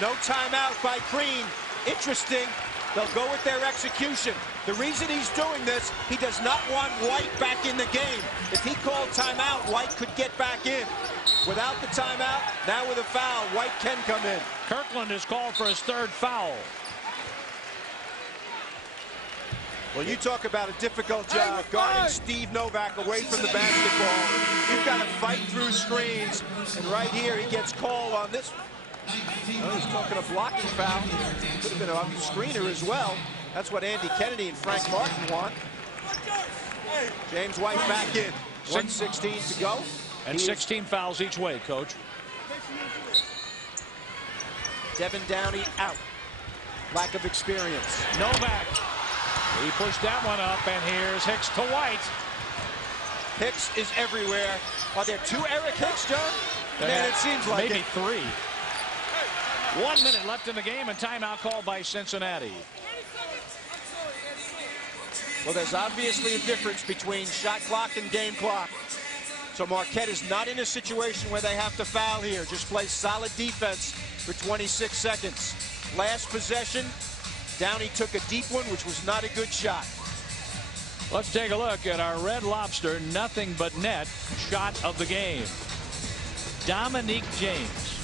No timeout by Green. Interesting. They'll go with their execution. The reason he's doing this, he does not want White back in the game. If he called timeout, White could get back in. Without the timeout, now with a foul, White can come in. Kirkland is called for his 3rd foul. Well, you talk about a difficult job guarding Steve Novak away from the basketball. You've got to fight through screens. And right here, he gets called on this. Oh, he's talking a blocking foul. Could have been a screener as well. That's what Andy Kennedy and Frank Martin want. James White back in. 1:16 to go. And 16 fouls each way, Coach. Devin Downey out. Lack of experience. Novak. He pushed that one up, and here's Hicks to White. Hicks is everywhere. Are there 2 Eric Hicks, John? Man, it seems like maybe 3. 1 minute left in the game, and timeout called by Cincinnati. Well, there's obviously a difference between shot clock and game clock. So Marquette is not in a situation where they have to foul here. Just play solid defense for 26 seconds. Last possession, Downey took a deep one, which was not a good shot. Let's take a look at our Red Lobster nothing but net shot of the game. Dominique James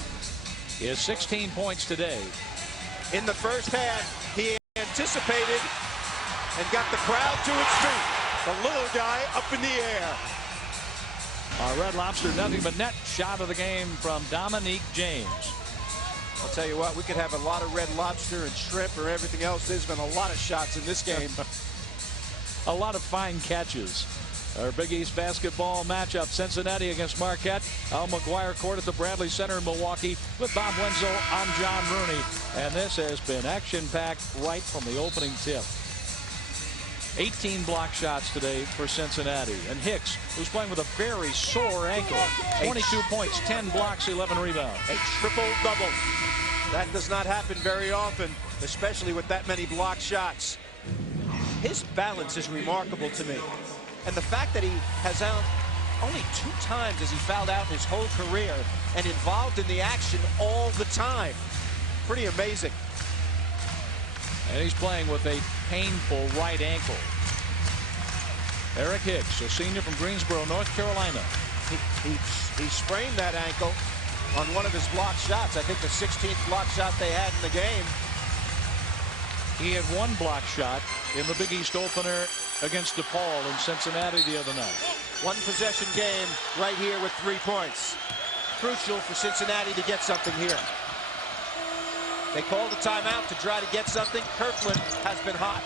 is 16 points today. In the first half, he anticipated and got the crowd to its feet. The little guy up in the air. Our Red Lobster nothing but net shot of the game from Dominique James. I'll tell you what, we could have a lot of Red Lobster and shrimp or everything else. There's been a lot of shots in this game. A lot of fine catches. Our Big East basketball matchup, Cincinnati against Marquette. Al McGuire Court at the Bradley Center in Milwaukee with Bob Wenzel. I'm John Rooney. And this has been action-packed right from the opening tip. 18 block shots today for Cincinnati. And Hicks, who's playing with a very sore ankle. 22 points, 10 blocks, 11 rebounds. A triple-double. That does not happen very often, especially with that many block shots. His balance is remarkable to me. And the fact that he has only 2 times as he fouled out in his whole career and involved in the action all the time. Pretty amazing. And he's playing with a painful right ankle. Eric Hicks, a senior from Greensboro, North Carolina. He sprained that ankle on one of his block shots. I think the 16th block shot they had in the game. He had 1 block shot in the Big East opener against DePaul in Cincinnati the other night. 1 possession game right here with 3 points. Crucial for Cincinnati to get something here. They called a timeout to try to get something. Kirkland has been hot.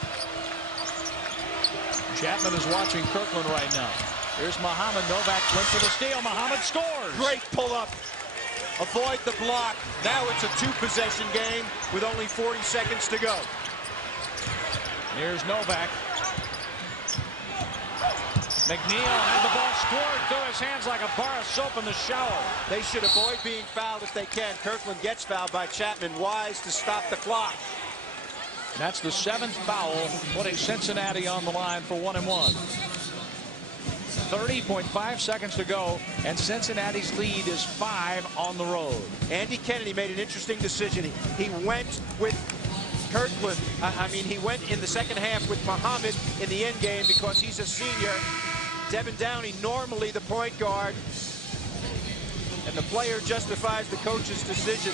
Chapman is watching Kirkland right now. Here's Mohamed. Novak went for the steal. Mohamed scores. Great pull-up. Avoid the block. Now it's a 2-possession game with only 40 seconds to go. Here's Novak. McNeil had the ball scored through his hands like a bar of soap in the shower. They should avoid being fouled if they can. Kirkland gets fouled by Chapman. Wise to stop the clock. That's the 7th foul, putting Cincinnati on the line for 1-1. 30.5 seconds to go, and Cincinnati's lead is 5 on the road. Andy Kennedy made an interesting decision. He went with Kirkland. He went in the second half with Mohamed in the end game because he's a senior. Devin Downey, normally the point guard. And the player justifies the coach's decision.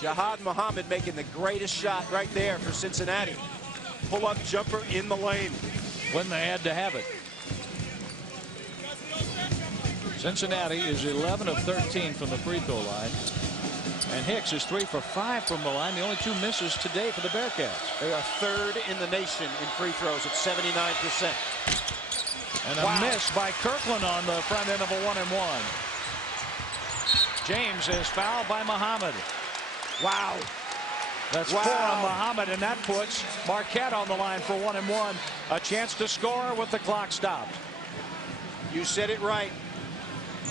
Jihad Mohamed making the greatest shot right there for Cincinnati. Pull-up jumper in the lane. When they had to have it. Cincinnati is 11 of 13 from the free throw line. And Hicks is 3 for 5 from the line. The only 2 misses today for the Bearcats. They are 3rd in the nation in free throws at 79%. And a miss by Kirkland on the front end of a 1-and-1. James is fouled by Mohamed. Wow. That's 4 on Mohamed, and that puts Marquette on the line for 1-and-1. A chance to score with the clock stopped. You said it right.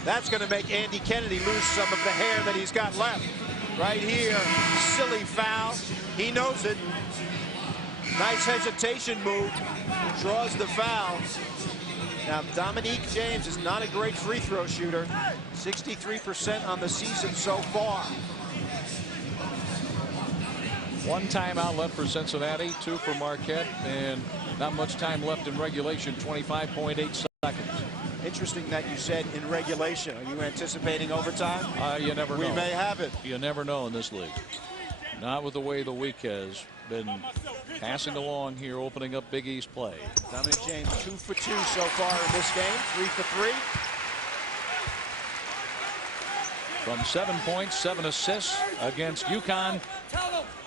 That's going to make Andy Kennedy lose some of the hair that he's got left. Right here, silly foul. He knows it. Nice hesitation move. Draws the foul. Now, Dominique James is not a great free throw shooter. 63% on the season so far. 1 timeout left for Cincinnati, 2 for Marquette, and not much time left in regulation, 25.8 seconds. Interesting that you said in regulation. Are you anticipating overtime? You never know. We may have it. You never know in this league. Not with the way the week has been passing along here, opening up Big East play. Dominic James 2 for 2 so far in this game, 3 for 3. From 7 points, 7 assists against UConn.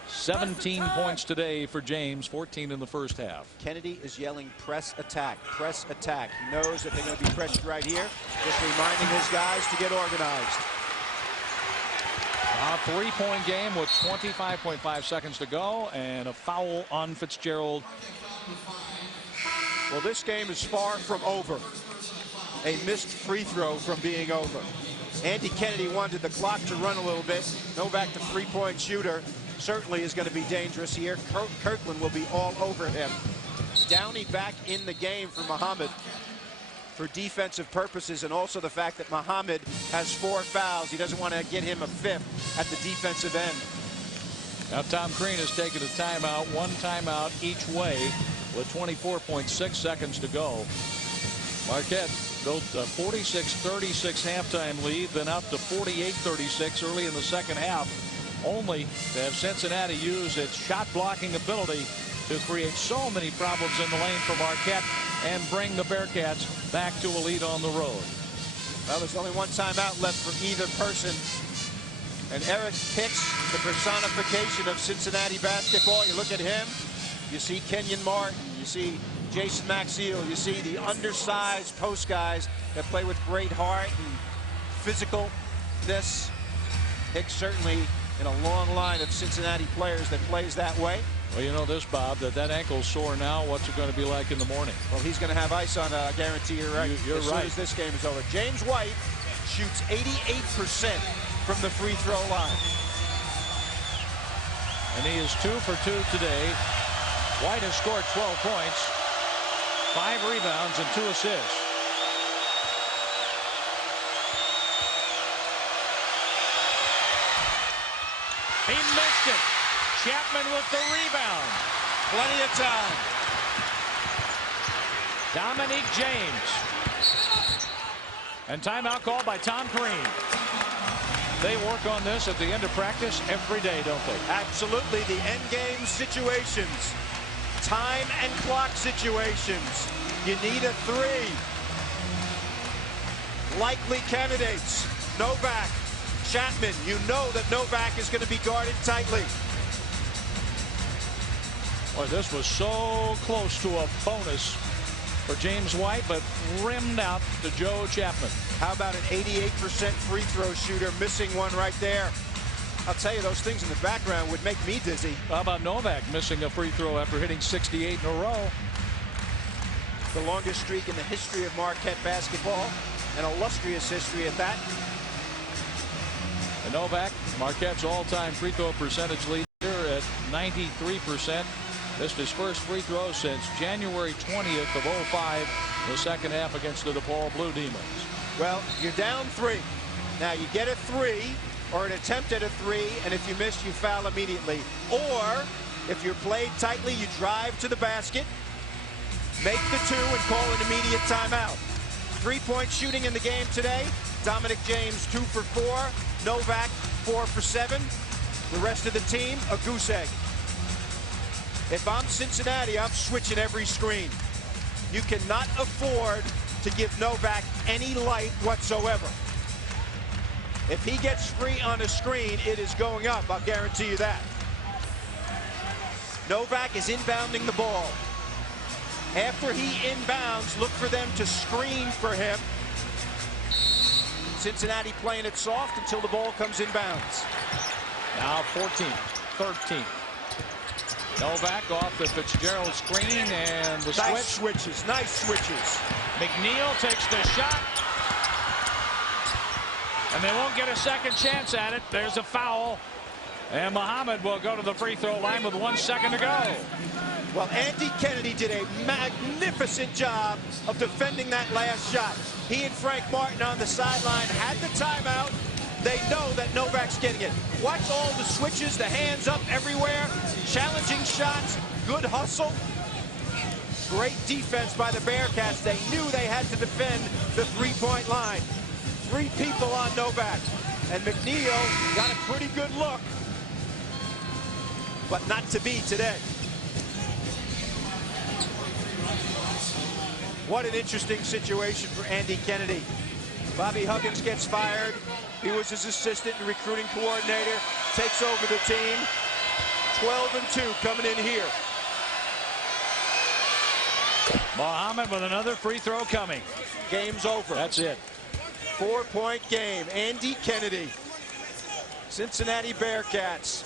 17 points today for James, 14 in the first half. Kennedy is yelling press attack, press attack. He knows that they're going to be pressured right here. Just reminding his guys to get organized. A 3-point game with 25.5 seconds to go, and a foul on Fitzgerald. Well, this game is far from over. A missed free throw from being over. Andy Kennedy wanted the clock to run a little bit. Novak, the three-point shooter, certainly is going to be dangerous here. Kirkland will be all over him. Downey back in the game for Muhammad for defensive purposes, and also the fact that Muhammad has 4 fouls. He doesn't want to get him a 5th at the defensive end. Now Tom Crean has taken a timeout, 1 timeout each way with 24.6 seconds to go. Marquette built a 46-36 halftime lead, then up to 48-36 early in the second half, only to have Cincinnati use its shot blocking ability to create so many problems in the lane for Marquette and bring the Bearcats back to a lead on the road. Well, there's only 1 timeout left for either person. And Eric Hicks, the personification of Cincinnati basketball. You look at him, you see Kenyon Martin, you see Jason Maxiell, you see the undersized post guys that play with great heart and physicalness. Hicks certainly in a long line of Cincinnati players that plays that way. Well, you know this, Bob, that ankle's sore now. What's it going to be like in the morning? Well, he's going to have ice on, I guarantee you're right. You're as right. soon as this game is over. James White shoots 88% from the free throw line. And he is 2 for 2 today. White has scored 12 points, 5 rebounds, and 2 assists. He missed it. Chapman with the rebound. Plenty of time. Dominique James. And timeout called by Tom Crean. They work on this at the end of practice every day, don't they? Absolutely. The end game situations. Time and clock situations. You need a 3. Likely candidates. Novak, Chapman. You know that Novak is going to be guarded tightly. Boy, this was so close to a bonus for James White, but rimmed out to Joe Chapman. How about an 88% free throw shooter missing one right there? I'll tell you, those things in the background would make me dizzy. How about Novak missing a free throw after hitting 68 in a row? The longest streak in the history of Marquette basketball, an illustrious history at that. And Novak, Marquette's all-time free throw percentage leader at 93%. Missed his first free throw since January 20th of 05, the second half against the DePaul Blue Demons. Well, you're down 3. Now you get a 3 or an attempt at a 3, and if you miss, you foul immediately. Or if you're played tightly, you drive to the basket, make the 2, and call an immediate timeout. 3-point shooting in the game today. Dominic James 2 for 4. Novak 4 for 7. The rest of the team, a goose egg. If I'm Cincinnati, I'm switching every screen. You cannot afford to give Novak any light whatsoever. If he gets free on a screen, it is going up. I'll guarantee you that. Novak is inbounding the ball. After he inbounds, look for them to screen for him. Cincinnati playing it soft until the ball comes inbounds. Now 14, 13. Novak off the Fitzgerald screen, and the nice switches. Nice switches. McNeil takes the shot, and they won't get a second chance at it. There's a foul, and Muhammad will go to the free throw line with 1 second to go. Well, Andy Kennedy did a magnificent job of defending that last shot. He and Frank Martin on the sideline had the timeout. They know that Novak's getting it. Watch all the switches, the hands up everywhere, challenging shots, good hustle. Great defense by the Bearcats. They knew they had to defend the three-point line. 3 people on Novak. And McNeil got a pretty good look, but not to be today. What an interesting situation for Andy Kennedy. Bobby Huggins gets fired. He was his assistant and recruiting coordinator. Takes over the team. 12-2 coming in here. Muhammad with another free throw coming. Game's over. That's it. 4-point game. Andy Kennedy. Cincinnati Bearcats.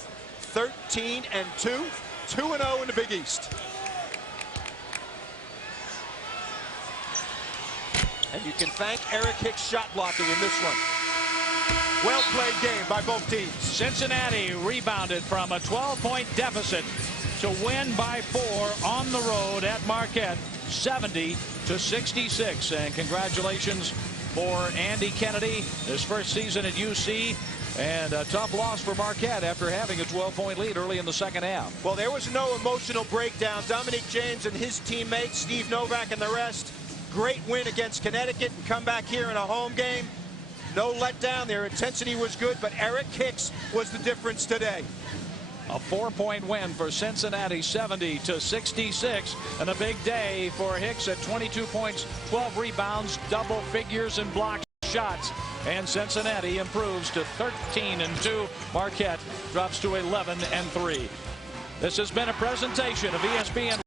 13-2. 2-0 in the Big East. And you can thank Eric Hicks shot blocking in this one. Well played game by both teams. Cincinnati rebounded from a 12-point deficit to win by 4 on the road at Marquette, 70-66. And congratulations for Andy Kennedy, his first season at UC. And a tough loss for Marquette after having a 12-point lead early in the second half. Well, there was no emotional breakdown. Dominic James and his teammates, Steve Novak and the rest, great win against Connecticut and come back here in a home game. No letdown. Their intensity was good, but Eric Hicks was the difference today. A 4-point win for Cincinnati, 70-66, and a big day for Hicks at 22 points, 12 rebounds, double figures and block shots. And Cincinnati improves to 13-2. Marquette drops to 11-3. This has been a presentation of ESPN.